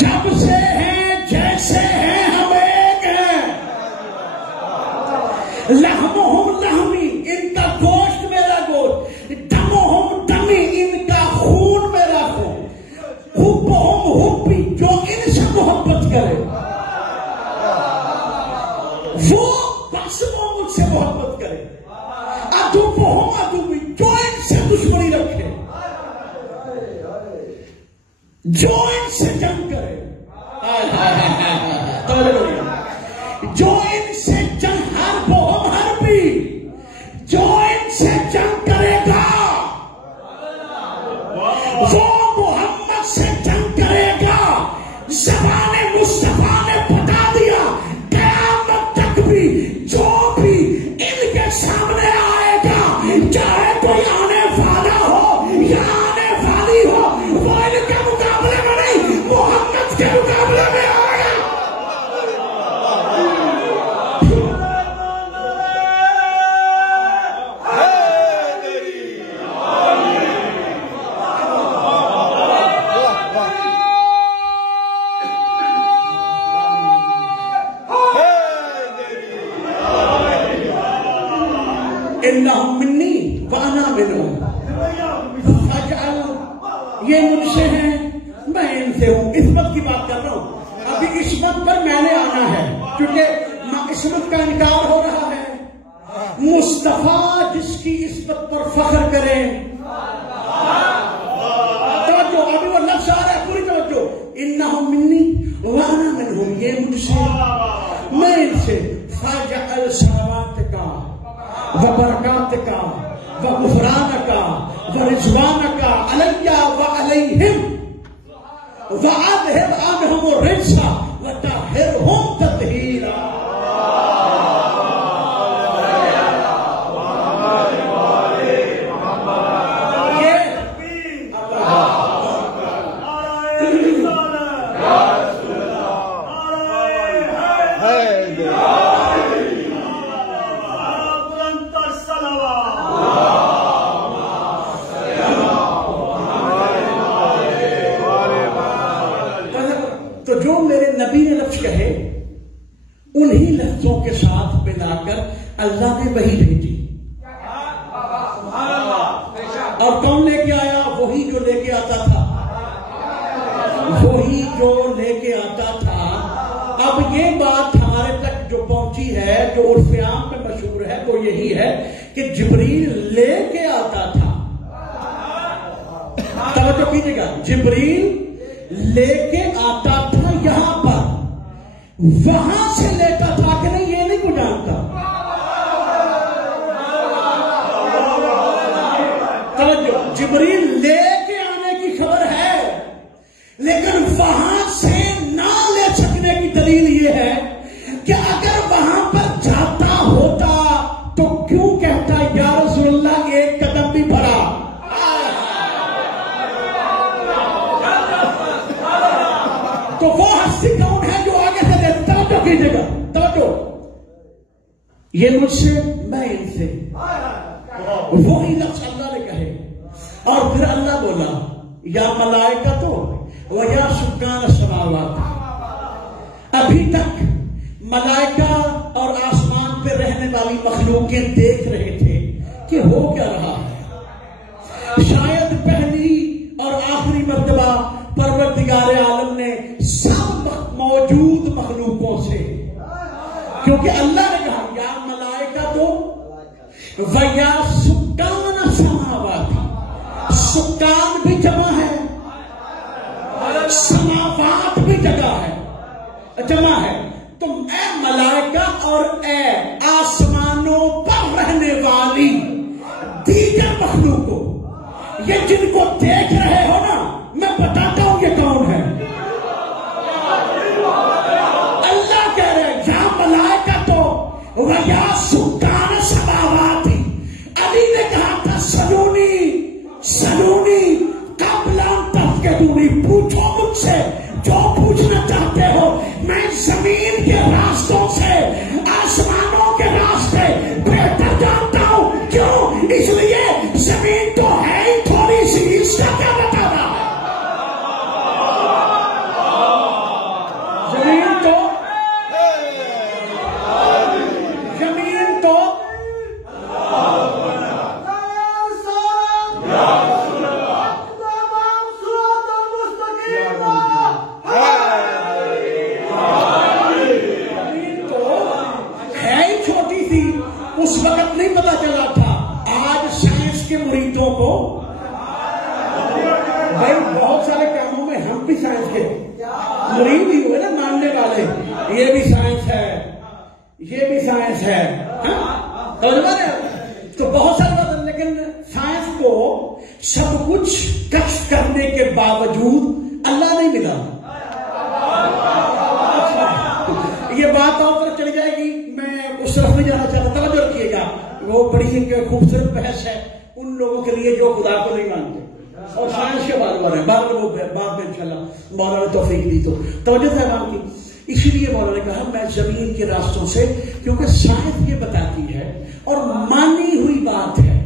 جب سے ہیں جیسے ہیں ہم ایک ہیں۔ لحمہم لحمی، ان کا گوشت میرا گوشت، دمہم دمی، ان کا خون میرا خون، حبہم حبی، جو ان سے محبت کرے وہ بس وہ مجھ سے محبت کرے، ادوبہم ادوبی، جو ان سے دشمنی رکھے، جو ان سے جنگ کرے، جو ان سے جنگ، حربہم حربی، جو ان سے جنگ کرے گا وہ محمد سے جنگ کرے گا۔ زبان مصطفیٰ نے بتا دیا قیامت تک بھی جو بھی ان کے سامنے آئے گا، چاہے کوئی آنے والا ہو یا آنے والی ہو، وہ ان کے مقابلے میں نہیں، محمد کے مقابلے میں آئے گا۔ انہم منی وانا منہم، یہ مجھ سے ہیں میں ان سے ہوں۔ عصمت کی بات کر رہا ہوں، ابھی عصمت پر میں نے آنا ہے کیونکہ عصمت کا انکار ہو رہا ہے۔ مصطفیٰ جس کی عصمت پر فخر کرے، توجہ ابھی وہ لفظ آ رہا ہے، پوری توجہ، انہم منی وانا منہم، یہ مجھ سے میں ان سے، فاجعل صلواتک وبرکاتک وغفرانک ورضوانک علی وعلیہم وَأَذْهِبْ عَنْهُمُ الرِّجْسَ وَطَهِّرْهُمْ تَطْهِيرًا۔ تو جو میرے نبی نے لفظ کہے انہی لفظوں کے ساتھ ملا کر اللہ نے وحی بھیجی. اور کون لے کے آیا؟ وہی جو لے کے آتا تھا، وہی جو لے کے آتا تھا. اب یہ بات ہمارے تک جو پہنچی ہے، جو عرف عام میں مشہور ہے، وہ یہی ہے کہ جبریل لے کے آتا تھا. توجہ کیجیے گا، جبریل لے کے آتا تھا یہاں پر، وہاں سے لیتا تھا کہ نہیں یہ نہیں کو جانتا. توجہ، جبریل لے کے آنے کی خبر ہے، لیکن وہاں سے نہ لے سکنے کی دلیل یہ ہے کہ اگر وہاں پر جاتا ہوتا تو کیوں کہتا یا رسول اللہ ایک قدم بھی بڑھا. تو وہ ہستی کون ہے جو آگے سے دیتا؟ توجہ کیجیے گا، توجہ، یہ مجھ سے میں ان سے، وہی لفظ اللہ نے کہے. اور پھر اللہ بولا یا ملائکہ تو وَيَا سُكَّانَ السَّمَاوَاتِ. ابھی تک ملائکہ اور آسمان پہ رہنے والی مخلوقیں دیکھ رہے تھے کہ ہو کیا رہا ہے. شاید پہلی اور آخری مرتبہ پروردگار عالم نے سب موجود مخلوقوں سے، کیونکہ اللہ نے کہا یا ملائکہ تو وَيَا سُكَّانَ السَّمَاوَاتِ. سکان بھی جمع ہے، سماوات بھی جگہ ہے، جمع ہے. تم اے ملائکہ اور اے آسمانوں پر رہنے والی دیگر مخلوقوں، یہ جن کو دیکھ رہے ہو نا، میں بتاتا ہوں یہ کون ہے. اللہ کہہ رہے یا ملائکہ تو وَيَا سُكَّانَ السَّمَاوَاتِ. علی نے کہا تھا سلونی قبل ان تفقدونی، پوچھو مجھ سے جو پوچھنا چاہتے ہو. میں زمین کے راستوں سے آسمانوں کے راستے بہتر جانتا ہوں. کیوں؟ اس لیے زمین تو ہے ہی تھوڑی سی، اس کا کیا بتانا. زمین تو اس وقت نہیں پتا چلا تھا. آج سائنس کے مریدوں کو، بھائی بہت سارے کاموں میں ہم بھی سائنس کے مرید ہی ہوئے نا، ماننے والے. یہ بھی سائنس ہے، یہ بھی سائنس ہے، تو بہت سارے بات. لیکن سائنس کو سب کچھ کشف کرنے کے باوجود اللہ نہیں ملا. یہ بات اور طرف چلی جائے گی، میں اس طرف نہیں جانا چاہتا. توجہ رکھیے گا، وہ بڑی ایک خوبصورت بحث ہے ان لوگوں کے لیے جو خدا کو نہیں مانتے اور سائنس کے بارے میں. بعد میں انشاءاللہ مولانا نے توفیق دی تو توجہ صاحبان کی. اسی لیے مولانا نے کہا میں زمین کے راستوں سے، کیونکہ سائنس یہ بتاتی ہے اور مانی ہوئی بات ہے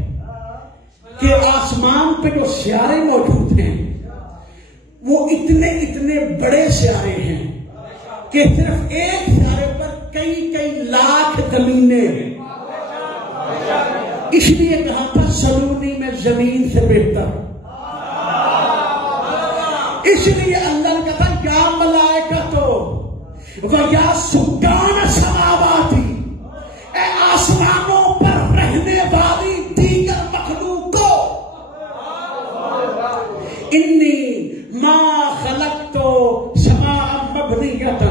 کہ آسمان پہ جو سیارے موجود ہیں وہ اتنے بڑے سیارے ہیں کہ صرف ایک سیارے پر کئی لاکھ زمینیں ہیں. اس لیے کہا تھا سلونی میں زمین سے بہتر. اس لیے اللہ نے کہا یا ملائکہ تو وَيَا سُكَّانَ السَّمَاوَاتِ. اے آسمانوں پر رہنے والی دیگر مخلوقوں، انی ما خلقت سماء مبنیۃ.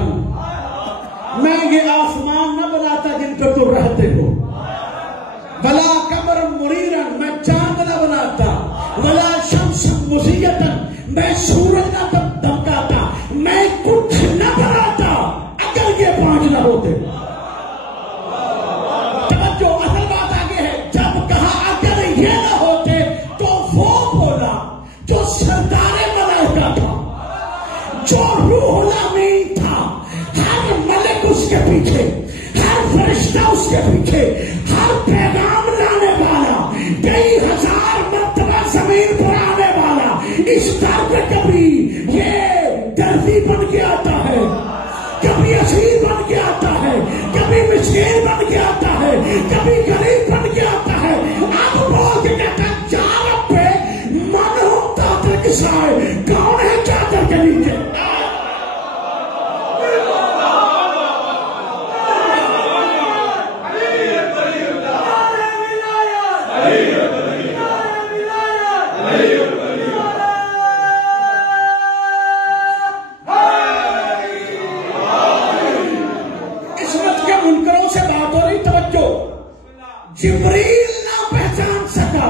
میں یہ آسمان نہ بناتا جن پر تم رہتے ہو، ولا قمر منیرا، میں چاند نہ بناتا، ولا شمس مضیۃ، میں سورج نہ دمکاتا، میں کچھ نہ بناتا اگر یہ پانچ نہ ہوتے. توجہ، اصل بات آگے ہے. جب کہا اگر یہ نہ ہوتے تو وہ بولا جو سردار ملائکہ تھا، جو روح الامین تھا، ہر ملک اس کے پیچھے، ہر فرشتہ اس کے پیچھے، ہر پیغام لانے والا، کئی ہزار مرتبہ زمین پر آنے والا، اس در پہ کبھی یہ درزی بن کے آتا ہے کبھی اسیر بن کے آتا ہے، کبھی مسکین بن کے آتا ہے، کبھی غریب بن کے آتا ہے. اب بول کے کہتا ہے یا رب من ہوں چادر کے سائے، کون ہے چادر کے نیچے؟ جبریل نہ پہچان سکا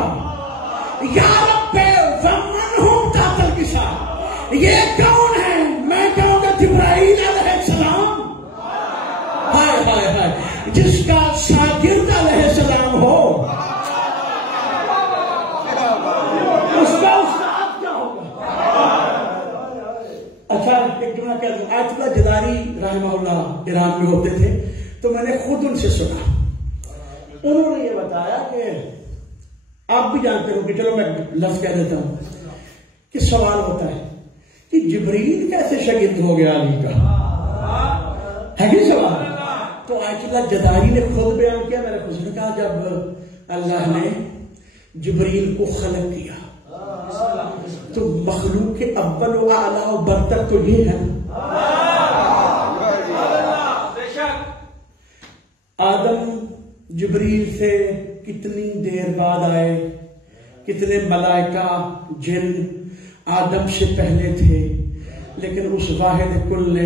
یا رب ومن ہم تحت الکساء، یہ کون ہے؟ میں کہوں گا جبرائیل علیہ السلام. ہائے ہائے ہائے، جس کا شاگرد علیہ السلام ہو اس کا استاد کیا ہوگا؟ اچھا ایک جملہ کہہ دوں. آیت اللہ جداری رحمہ اللہ ایران میں ہوتے تھے تو میں نے خود ان سے سنا. انہوں نے یہ بتایا کہ آپ بھی جانتے ہو کہ چلو میں لفظ کہہ دیتا ہوں کہ سوال ہوتا ہے کہ جبریل کیسے شاگرد ہو گیا علی کا؟ ہے کہ سوال؟ تو آیت اللہ جداری نے خود بیان کیا. میرے خود نے کہا جب اللہ نے جبریل کو خلق کیا تو مخلوق کے اول و اعلیٰ و برتر تو یہ ہے. آدم جبریل سے کتنی دیر بعد آئے، کتنے ملائکہ جن آدم سے پہلے تھے، لیکن اس واحد کل نے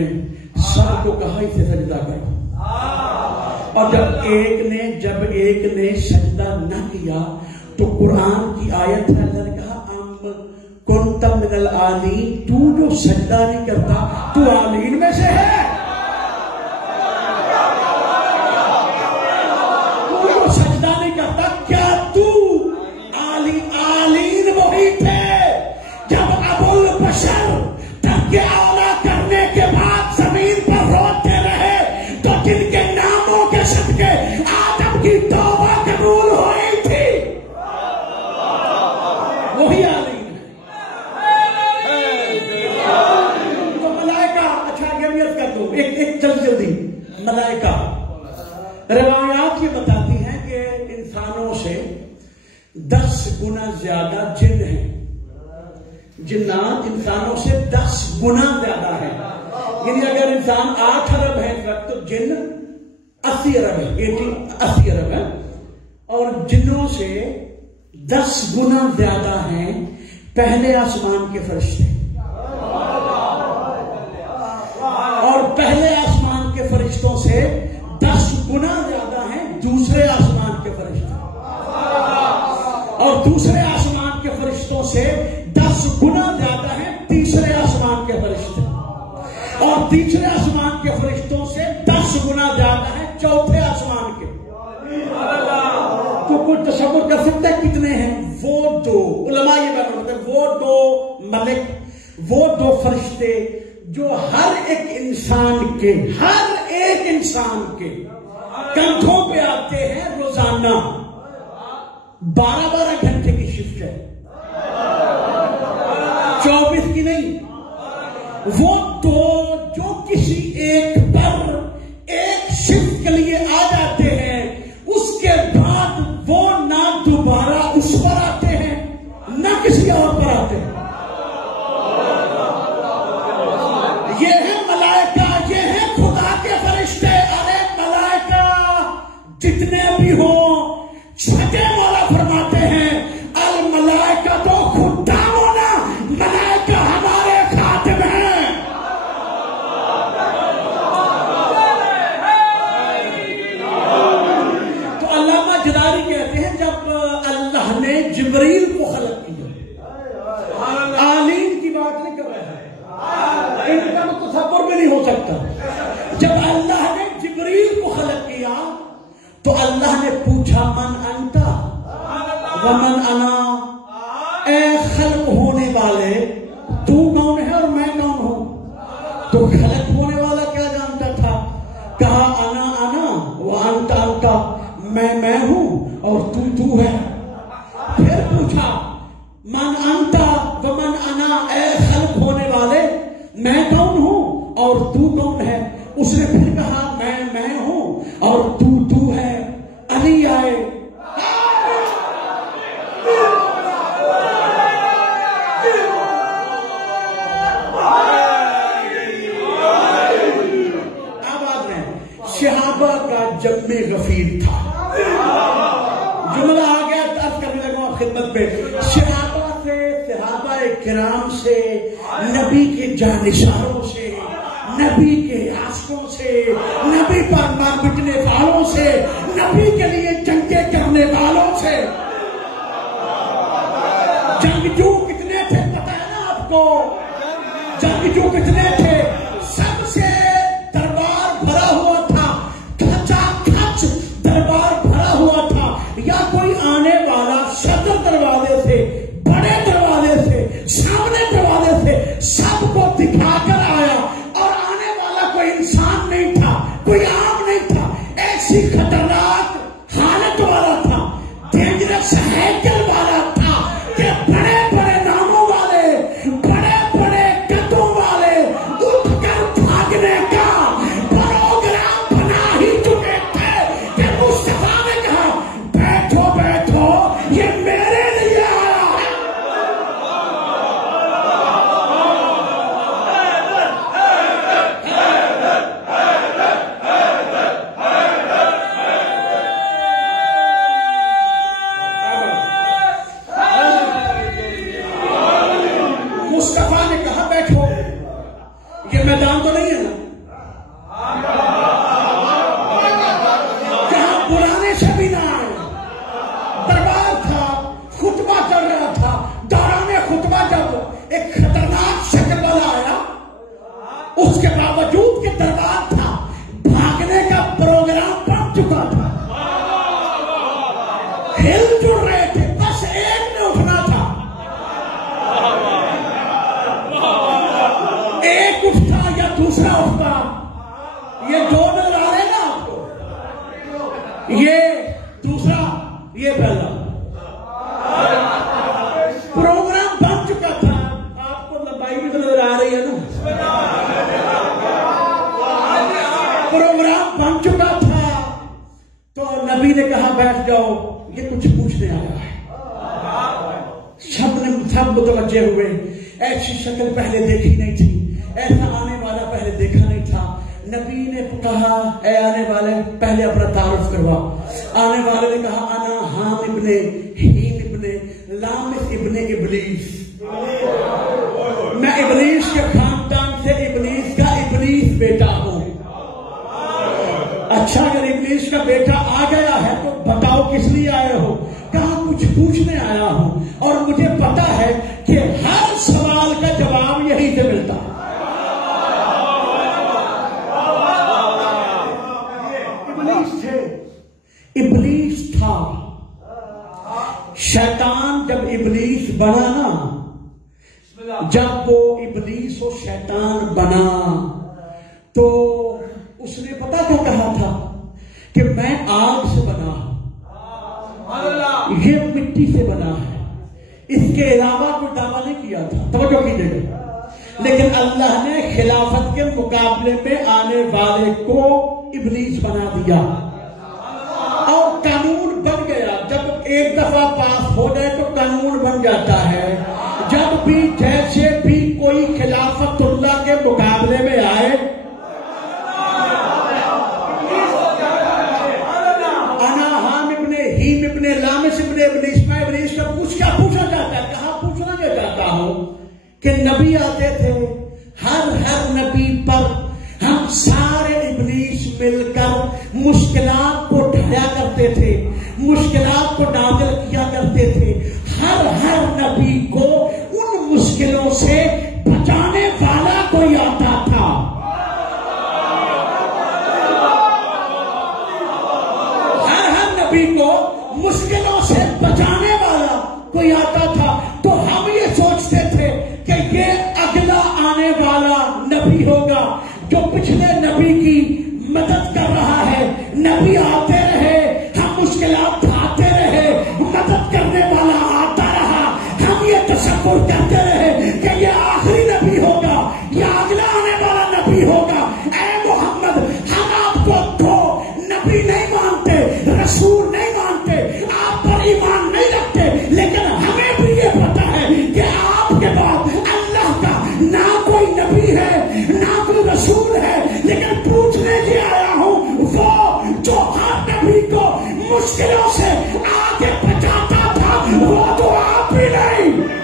سب کو کہا اسے سجدہ کرو. اور جب ایک نے سجدہ نہ کیا تو قرآن کی آیت ہے، اللہ نے کہا ام کنت من العالین، تو جو سجدہ نہیں کرتا تو عالین میں سے ہے. سجدہ نہیں کرتا، کیا تو عالین وہی تھے جب ابو البشر ترک اولا کرنے کے بعد زمین پر روتے رہے تو جن کے ناموں کے صدقے آدم کی توبہ قبول ہوئی تھی وہی عالین ہے. تو ملائکہ، اچھا یہ بھی عرض کر دو ایک جلدی. ملائکہ روایات یہ بتاتی ہیں کہ انسانوں سے 10 گنا زیادہ جن ہیں. جنات انسانوں سے 10 گنا زیادہ ہیں. یعنی اگر انسان 8 ارب ہے اس وقت تو جن 80 ارب ہے، 80 ارب ہے. اور جنوں سے 10 گنا زیادہ ہیں پہلے آسمان کے فرشتے، اور پہلے آسمان کے فرشتوں سے 10 گنا زیادہ ہیں دوسرے آسمان کے فرشتے، اور دوسرے آسمان کے فرشتوں سے 10 گنا زیادہ ہیں تیسرے آسمان کے فرشتے، اور تیسرے آسمان کے فرشتوں سے 10 گنا زیادہ ہیں چوتھے آسمان کے. تو کوئی تصور کر سکتا ہے کتنے ہیں؟ وہ دو علماء یہ بیان کرتے ہیں، وہ دو ملک، وہ دو فرشتے جو ہر ایک انسان کے کندھوں پہ آتے ہیں روزانہ. 12 گھنٹے کی شفٹ ہے، 24 کی نہیں. وہ دو جو کسی ایک پر ایک شفٹ کے لیے آ جاتے ہیں، اس کے بعد وہ نہ دوبارہ اس پر آتے ہیں نہ کسی اور پر آتے ہیں. یہ ہے ملائکہ، یہ ہے خدا کے فرشتے. ارے ملائکہ جتنے بھی ہوں، چھٹے مولا فرماتے ہیں الملائکہ تو خدامنا، ملائکہ ہمارے خادم ہیں. تو علامہ جلاری کہتے ہیں جب اللہ نے جبریل کو خلق کیا، عالین کی بات نہیں کر رہا ہے، ان کا تصور بھی نہیں ہو سکتا. جب اللہ نے جبریل کو خلق کیا تو اللہ نے پوچھا من انتا ومن انا، اے خلق ہونے والے تو کون ہے اور میں کون ہوں؟ تو خلق ہونے والا کیا جانتا تھا؟ کہا انا وانتا انتا، میں ہوں اور تو ہے. پھر پوچھا من انتا ومن انا، اے خلق ہونے والے میں کون ہوں اور تو کون ہے؟ اس اس نے پھر کہا میں ہوں اور تو ہے، علی آئے. صحابہ کا جم غفیر تھا. جملہ آ گیا، عرض کرنے لگا خدمت پہ. صحابہ کرام سے، نبی کے جانشاروں سے، نبی کے عاشقوں سے، نبی پر مار بٹنے والوں سے، نبی کے لیے جنگیں کرنے والوں سے. جنگجو کتنے تھے پتہ ہے نا آپ کو؟ جنگجو کتنے تھے؟ سب سے دربار بھرا ہوا تھا، کھچا کھچ دربار بھرا ہوا تھا. یا کوئی آنے والا صدر دروازے سے، بڑے دروازے سے، سامنے دروازے سے سب کو دکھا کر آیا. اور آنے والا کوئی انسان نہیں تھا، کوئی عام نہیں تھا. ایسی خطرناک حالت والا تھا، ڈینجرس ہیکل والا تھا کہ بڑے بڑے ناموں والے، بڑے بڑے قدوں والے اٹھ کر بھاگنے کا پروگرام بنا ہی چکے تھے کہ مصطفیٰ نے کہا بیٹھو بیٹھو، یہ میرے لیے آیا ہے. مصطفیٰ نے کہا بیٹھو، یہ میدان تو نہیں ہے نا جہاں بلانے سے بھی نہ آئے. دربار تھا، خطبہ چل رہا تھا. دوران خطبہ جب ایک خطرناک شکل والا آیا، اس کے باوجود کہ دربار تھا، بھاگنے کا پروگرام بن چکا تھا. ہل جڑ رہے تھے، بس ایک نے اٹھنا تھا. ایک اٹھتا یا دوسرا اٹھتا. یہ دو نظر آ رہے ہیں نا آپ کو، یہ دوسرا، یہ پہلا. پروگرام بن چکا تھا. آپ کو لمبائی بھی تو نظر آ رہی ہے نا. پروگرام بن چکا تھا. تو نبی نے کہا بیٹھ جاؤ، یہ کچھ پوچھنے آیا ہے. سب متوجہ ہوئے. ایسی شکل پہلے دیکھی نہیں تھی، ایسا آنے والا پہلے دیکھا نہیں تھا. نبی نے کہا اے آنے والے پہلے اپنا تعارف کروا. آنے والے نے کہا انا حام ابن ہیم ابن لامس ابن ابلیس. میں ابلیس کے خاندان سے ابلیس کا ابلیس بیٹا ہوں. اچھا اگر ابلیس کا بیٹا آ گیا ہے تو بتاؤ کس لیے آئے ہو؟ کہاں کچھ پوچھنے آیا ہوں اور مجھے پتا ہے کہ ہر سوال کا جواب یہی سے ملتا ہے. ابلیس تھا. شیطان جب ابلیس بنا نا، جب وہ ابلیس و شیطان بنا تو اس نے پتا کیا کہا تھا کہ میں آگ سے بنا ہوں، یہ مٹی سے بنا ہے. اس کے علاوہ کوئی دعویٰ نہیں کیا تھا. توجہ کیجیے گا. لیکن اللہ نے خلافت کے مقابلے میں آنے والے کو ابلیس بنا دیا اور قانون بن گیا. جب ایک دفعہ پاس ہو جائے تو قانون بن جاتا ہے. جب بھی جیسے بھی کوئی خلافت اللہ کے مقابلے میں آئے، انا حام ابن ہیم ابن لامس ابن ابلیس، میں ابلیس کا کیا پوچھنا چاہتا ہے؟ کہاں پوچھنا یہ چاہتا ہوں کہ نبی آتے تھے، ہر نبی پر ہم سارے ابلیس مل کر مشکلات کو ڈھایا کرتے تھے، مشکلات کو نازل کیا کرتے تھے. ہر نبی کو ان مشکلوں سے بچانے والا کوئی آتا تھا. ہر نبی کو مشکلوں سے بچانے والا کوئی آتا تھا. تو ہم یہ سوچتے تھے کہ یہ اگلا آنے والا نبی ہوگا جو پچھلے نبی کی مدد کر رہا ہے. نبی آتے رہے، ہم مشکلات آتے رہے، مدد کرنے والا آتا رہا. ہم یہ تصور کرتے رہے کہ یہ آخری نبی ہوگا، یہ اگلا آنے والا نبی ہوگا. اے محمد مشکلوں سے آگے بچاتا تھا وہ تو آپ بھی نہیں.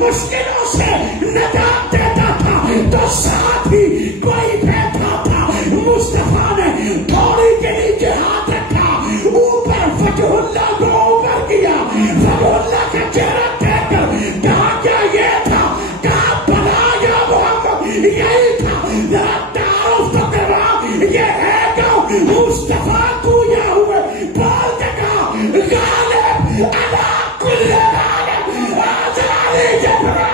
مشکلوں سے نجات دیتا تھا تو ساتھ ہی کوئی بیٹھا تھا. مصطفیٰ نے تھوڑی کے نیچے ہاتھ رکھا, اوپر فتح اللہ کو اوپر کیا. فتح اللہ کا چہرہ دیکھ کر کہا کیا یہ تھا؟ کہا بلا یا محمد یہی تھا. ذرا تعارف تو کروا, یہ ہے کون؟ مصطفیٰ تو یا ہوئے بول دے گا غالب علی کل غالب آزادی جبرا.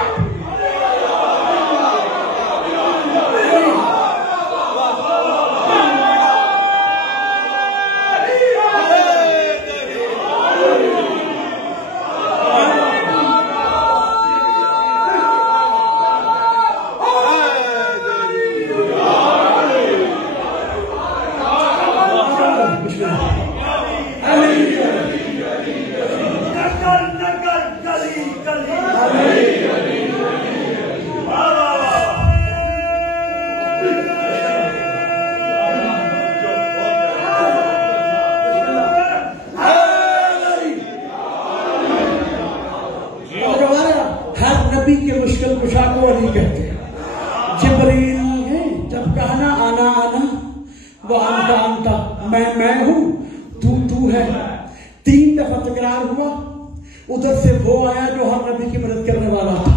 ادھر سے وہ آیا جو ہر نبی کی مدد کرنے والا تھا.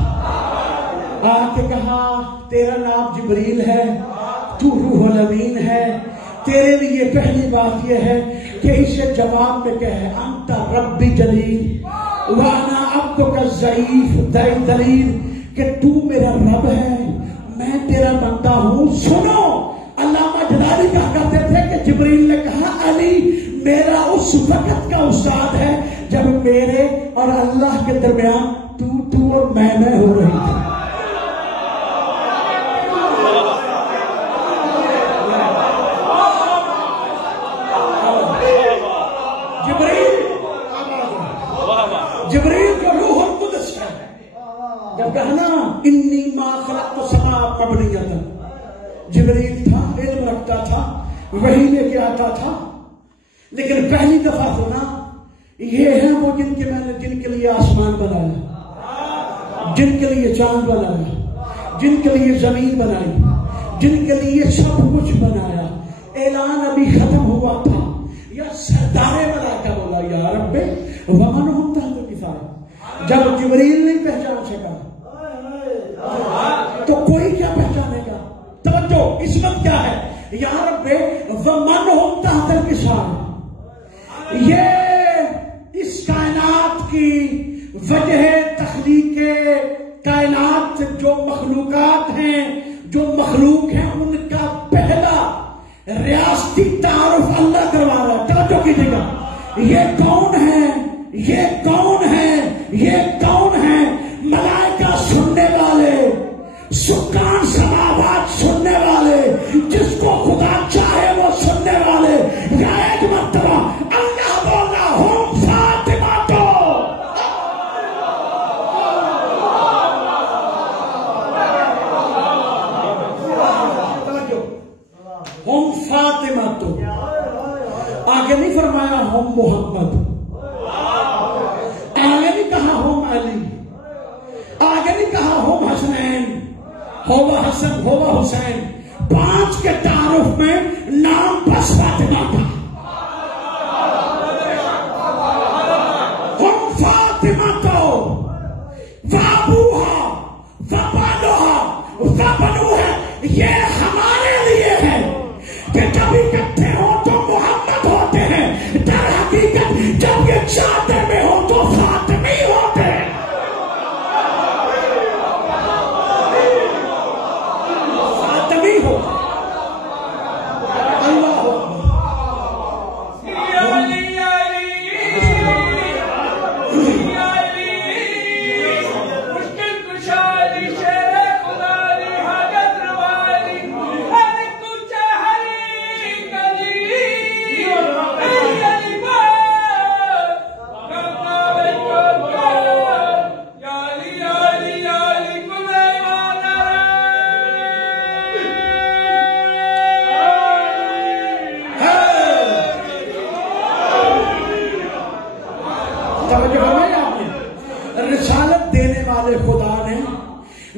آ کے کہا تیرا نام جبریل ہے, تو روح الامین ہے. تیرے لیے پہلی بات یہ ہے کہ اسے جواب میں کہے انت ربی جلیل وانا عبدک الضعیف دلیل, کہ تو میرا رب ہے, میں تیرا بندہ ہوں. سنو, علامہ جلالی کہا کرتے تھے کہ جبریل نے کہا علی میرا اس وقت کا استاد ہے جب میرے اور اللہ کے درمیان تو اور میں ہو رہی تھی. جبریل کو روح القدس ہے. جب کہنا انی ما خلقت السماء مبنیۃ, جبریل تھا, علم رکھتا تھا, وحی لے کے آتا تھا. لیکن پہلی دفعہ سنا یہ ہے وہ جن کے لیے آسمان بنایا, جن کے لیے چاند بنایا, جن کے لیے زمین بنائی, جن کے لیے سب کچھ بنایا. اعلان ابھی ختم ہوا تھا, یا سردار ملائکہ بولا یا رب ومن ہم تحت کفایہ. جب جبریل نہیں پہچان سکا تو کوئی کیا پہچانے گا؟ توجہ, عصمت کیا ہے؟ یا رب ومن ہم تحت کفایہ. یہ اس کائنات کی وجہ تخلیق کائنات, جو مخلوقات ہیں, جو مخلوق ہیں, ان کا پہلا ریاستی تعارف اللہ کروا رہا ہے. توجہ کیجیے گا, یہ کون ہے, یہ کون ہے, یہ کون ہے؟ ملائکہ سننے والے, سکان سماوات سننے والے, جس کو خدا چاہے وہ سننے والے. یا ایک مرتبہ اللہ بولا ہم فاطمہ تو, ہم فاطمہ تو, آگے نہیں فرمایا ہم محمد, آگے نہیں کہا ہم علی, آگے نہیں کہا ہم حسنین, ہوا حسن ہوا حسین. 5 کے تعارف میں نام بس فاطمہ کا. ہم فاطمہ تو وابوہا وبالوہا وبنوہا, یہ ہمارے لیے ہے کہ جب اکٹھے ہو تو محمد ہوتے ہیں, در حقیقت جب یہ چاہتے میں ہو تو فاطمی ہوتے ہیں. رسالت دینے والے خدا نے،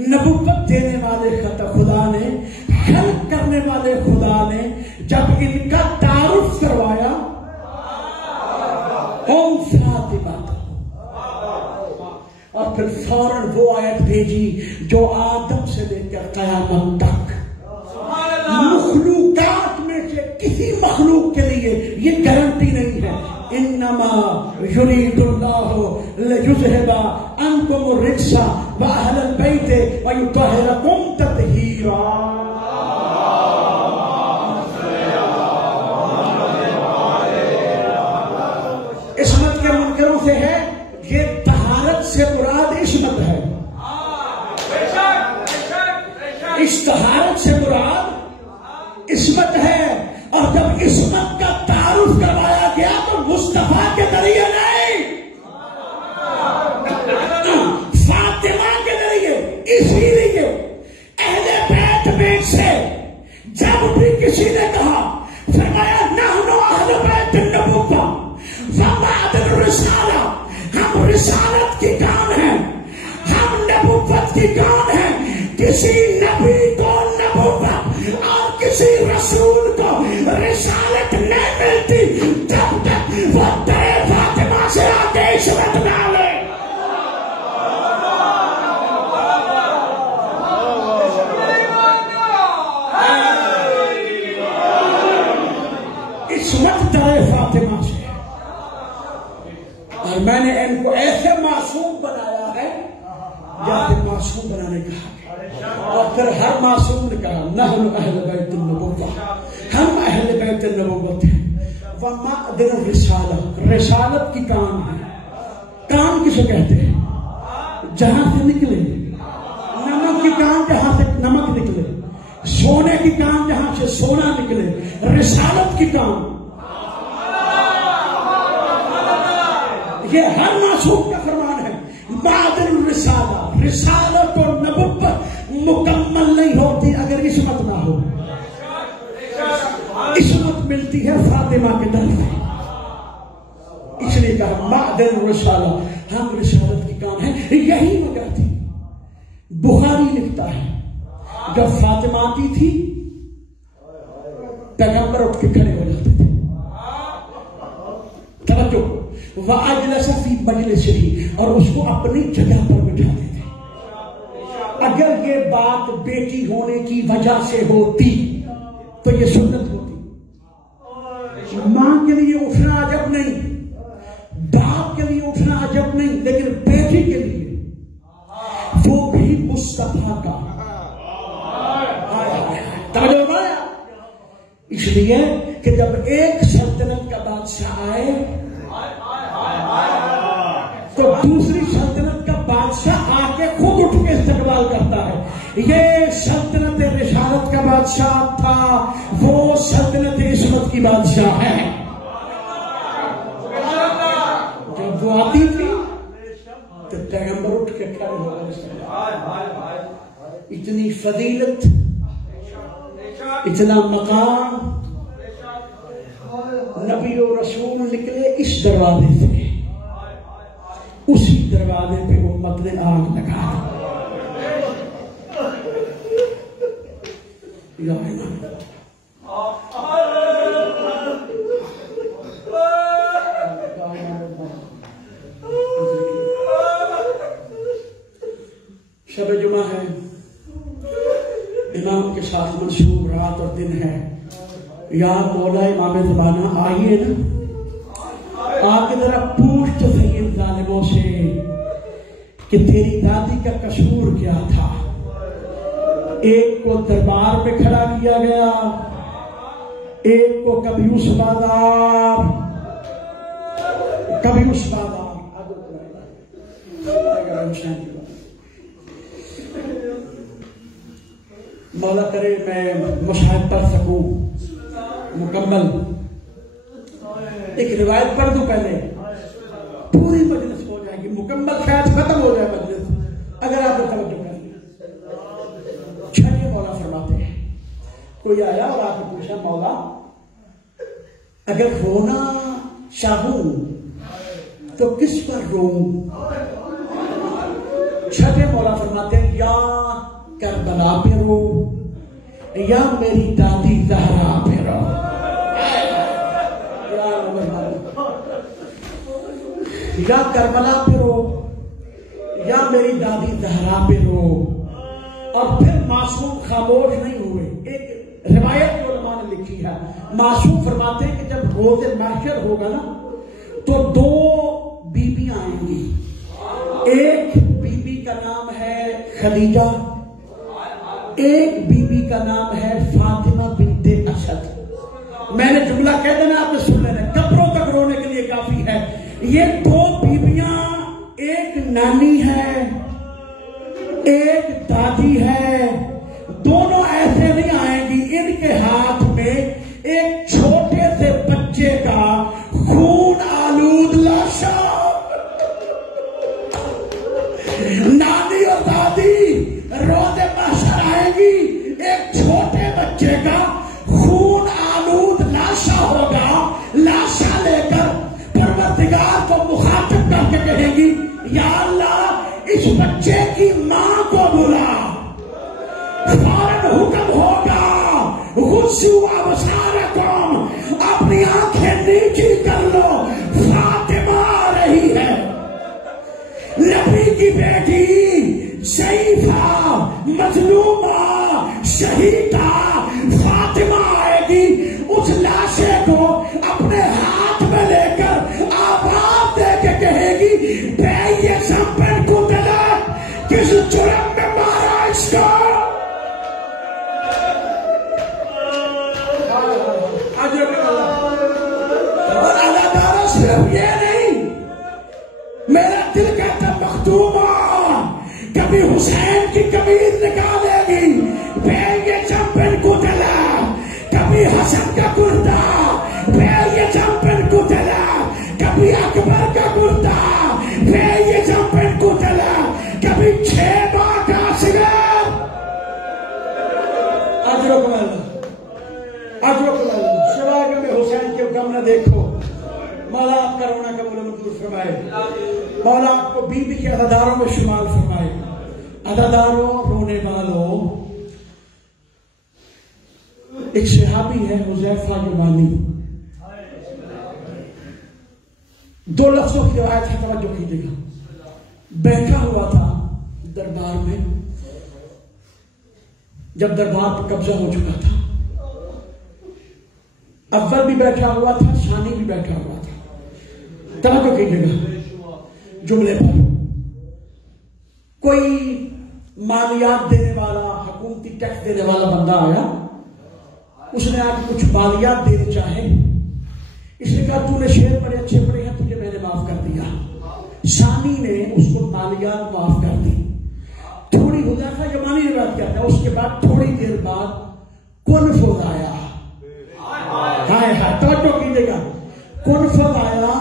نبوت دینے والے خدا نے، خلق کرنے والے خدا نے جب ان کا تعارف کروایا فاطمہ، اور پھر فوراً وہ آیت بھیجی جو آدم سے لے کر قیامت تک مخلوقات میں سے کسی مخلوق کے لیے یہ گارنٹی نہیں ہے. انما یرید اللہ لیذھب عنکم الرجس واہل البیت ویطہرکم تطہیرا. عصمت کے منکروں سے ہے، یہ طہارت سے مراد عصمت ہے. اس طہارت سے مراد عصمت ہے، اور جب عصمت کا تعارف کروایا گیا تو مصطفیٰ کے ذریعے نہیں، فاطمہ کے ذریعے. اسی لیے اہل بیت میں سے جب بھی کسی نے کہا، فرمایا نحن اہل بیت النبوۃ وبعد الرسالہ، ہم رسالت کی کام ہیں، ہم نبوت کی کام ہیں. کسی نبی کو نبوت اور کسی رسول کو رسالت نہیں ملتی جب تک وہ تیرے فاطمہ سے آگے عصمت نہ لے. عصمت تیرے فاطمہ سے. اور میں نے ان کو ایسے معصوم بنایا ہے جیسے معصوم بنانے کا حق. اور پھر ہر معصوم نے کہا نحن اہل بیت النبوۃ، ہم اہل بیت النبوت ہیں. ومعدن الرسالہ، رسالت کی کام ہے. کام کسے کہتے ہیں؟ جہاں سے نکلے. نمک کی کام جہاں سے نمک نکلے، سونے کی کام جہاں سے سونا نکلے. رسالت کی کام یہ ہر معصوم کا فرمان ہے. معدن الرسالہ، رسالت اور نبوت مکمل نہیں ہوتی اگر عصمت نہ ہو. عصمت ملتی ہے فاطمہ کے طرف، اس لیے کہا معدن الرسالہ، ہم رسالت کی کام ہے. یہی وجہ تھی. بخاری لکھتا ہے جب فاطمہ آتی تھی پیغمبر اٹھ کے کھڑے ہو جاتے تھے. توجہ، وَأَجْلَسَ فِي مَجْلِسِهِ، اور اس کو اپنی جگہ پر بٹھاتے تھے. اگر یہ بات بیٹی ہونے کی وجہ سے ہوتی تو یہ سنت ہوتی. ماں کے لیے اٹھنا عجب نہیں، باپ کے لیے اٹھنا عجب نہیں، لیکن بیٹی کے لیے وہ بھی مصطفیٰ کا. اس لیے کہ جب ایک سلطنت کا بادشاہ آئے تو دوسری سلطنت کا بادشاہ آ کے خود اٹھ کے استقبال کرتا ہے. یہ سلطنت رسالت کا بادشاہ تھا، وہ سلطنت عصمت کی بادشاہ ہے. جب وہ آتی تھی تو پیغمبر اٹھ کے کھڑے ہو گئے. اتنی فضیلت، اتنا مقام. نبی و رسول نکلے اس دروازے سے، اسی دروازے پہ امت نے آگ لگا. شب جمعہ ہے، امام کے ساتھ منسوب رات اور دن ہے. یا مولا امام زمانہ آئیے نا، آپ کی ذرا پوچھ تو صحیح ان ظالموں سے کہ تیری دادی کا قصور کیا تھا. ایک کو دربار پہ کھڑا کیا گیا، ایک کو کبھی اس بازار کبھی اس بازار. مولا کرے میں مشاہد پڑھ سکوں مکمل. ایک روایت پڑھ دوں پہلے، پوری مجلس ہو جائے گی، مکمل شاید ختم ہو جائے مجلس اگر آپ نے توجہ کر لی. چھٹے مولا فرماتے ہیں، کوئی آیا اور آپ نے پوچھا مولا اگر رونا چاہوں تو کس پر روؤں؟ چھٹے مولا فرماتے ہیں یا کربلا پہ رو یا میری دادی زہرا پہ رو. یا کربلا پہ رو یا میری دادی زہرا پہ رو. اور پھر معصوم خاموش نہیں ہوئے. ایک روایت علماء نے لکھی ہے, معصوم فرماتے ہیں کہ جب روز محشر ہوگا نا تو دو بیویاں آئیں گی. ایک بی بی کا نام ہے خدیجہ, ایک بی بی کا نام ہے فاطمہ بنت اسد. میں نے جملہ کہہ دینا, آپ نے سن لینا, قبروں تک رونے کے لیے کافی ہے. یہ دو بیویاں, ایک نانی ہے ایک دادی ہے, دونوں ایسے نہیں آئیں گی. ان کے ہاتھ میں ایک چھوٹے سے بچے کا خون آلود لاشا. نانی اور دادی روز محشر آئیں گی, ایک چھوٹے بچے کا خون آلود لاشا ہوگا. لاشا لے کر پروردگار کو مخاطب کر کے کہیں گی یا اللہ اس بچے کی ماں کو بلا. فوراً حکم ہوگا غسوا ابصارکم, اپنی آنکھیں نیچی کر لو, فاطمہ آ رہی ہے. نبی کی بیٹی ضعیفہ مظلومہ شہیدہ فاطمہ آئے گی. اس لاشے کو اپنے ہاتھ میں لے کر آواز دے کے کہے گی بے یہ سمپن کو دلا, کس جرم میں مارا اس کو. اور اللہ تعالیٰ صرف یہ نہیں, میرا دل کہتا مختومہ کبھی حسین کی قمیض نکالے گی بے یہ چمپن کو دلا, کبھی حسن کا کرتا بے یہ چمپن کو دلا, کبھی اکبر کا کرتا بے یہ چمپن کو دلا, کبھی 6 ماہ کا سگار. سوائے کہ میں حسین کے غم نہ دیکھو. مولا آپ کا رونا قبول منظور فرمائے. مولا آپ کو بی بی کے عزاداروں میں شمار فرمائے. عزاداروں, رونے والوں, ایک صحابی ہے حذیفہ یمانی. 2 لفظوں کی روایت ہے, توجہ کیجیے گا. بیٹھا ہوا تھا دربار میں, جب دربار پر قبضہ ہو چکا تھا. اول بھی بیٹھا ہوا تھا, ثانی بھی بیٹھا ہوا تھا. توجہ کیجیے گا جملے پر. کوئی مالیات دینے والا, حکومتی ٹیکس دینے والا بندہ آیا, اس نے آج کچھ مالیات دینے چاہے. اس نے کہا تو نے شعر پڑھے اچھے پڑھے ہیں, تجھے میں نے معاف کر دیا. ثانی نے اس کو مالیات معاف کر دی. تھوڑی حذیفہ یمانی نے بات کہتا ہے, اس کے بعد تھوڑی دیر بعد کنفذ آیا. ہائے ہائے, توجہ کیجیے گا, کنفذ آیا.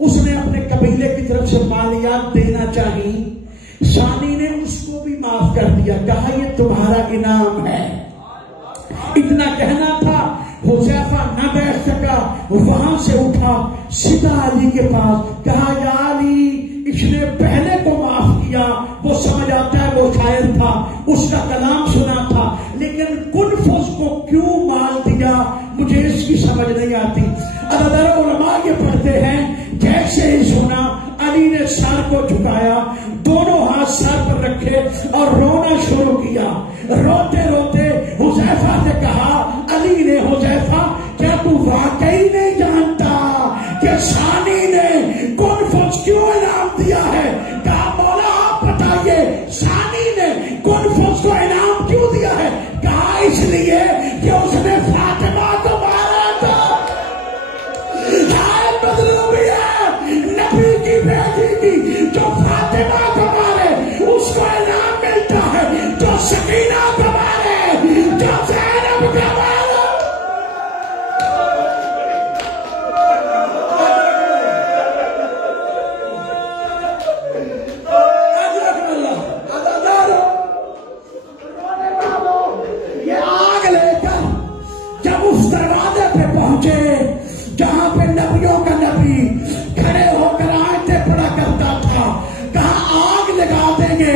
اس نے اپنے قبیلے کی طرف سے مالیات دینا چاہی. ثانی نے اس کو بھی معاف کر دیا, کہا یہ تمہارا انعام ہے. اتنا کہنا تھا, حذیفہ نہ بیٹھ سکا, وہاں سے اٹھا سیدھا علی کے پاس, کہا یا علی اس نے پہلے کو معاف کیا, وہ سمجھ آتا ہے وہ شاعر تھا, اس کا کلام سنا تھا, لیکن کنفذ کو کیوں مال دیا مجھے اس کی سمجھ نہیں آتی. عددار علماء یہ پڑھتے ہیں جیسے ہی سنا علی نے سر کو جھکایا, دونوں ہاتھ سر پر رکھے اور رونا شروع کیا. روتے روتے حذیفہ سے کہا, علی نے حذیفہ کیا تو واقعی نہیں جانتا کہ ثانی نے کنفذ کیوں انعام دیا ہے؟ کہا مولا آپ بتائیے ثانی نے کنفذ کو انعام کیوں دیا ہے؟ کہا اس لیے کہ اس نے فاطمہ کو مارا تھا. نبی کی بیٹی کی جو فاطمہ کو مارے اس کو انعام ملتا ہے, جو سکینہ کو مارے, جو زینب کو مارے. یہ آگ لے کر جب اس دروازے پہ پہنچے جہاں پہ نبیوں کا نبی کھڑے ہو کر آیتیں پڑھا کرتا تھا, کہا آگ لگا دیں گے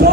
2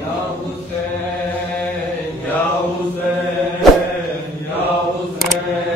Ya Hussein, Ya Hussein, Ya Hussein.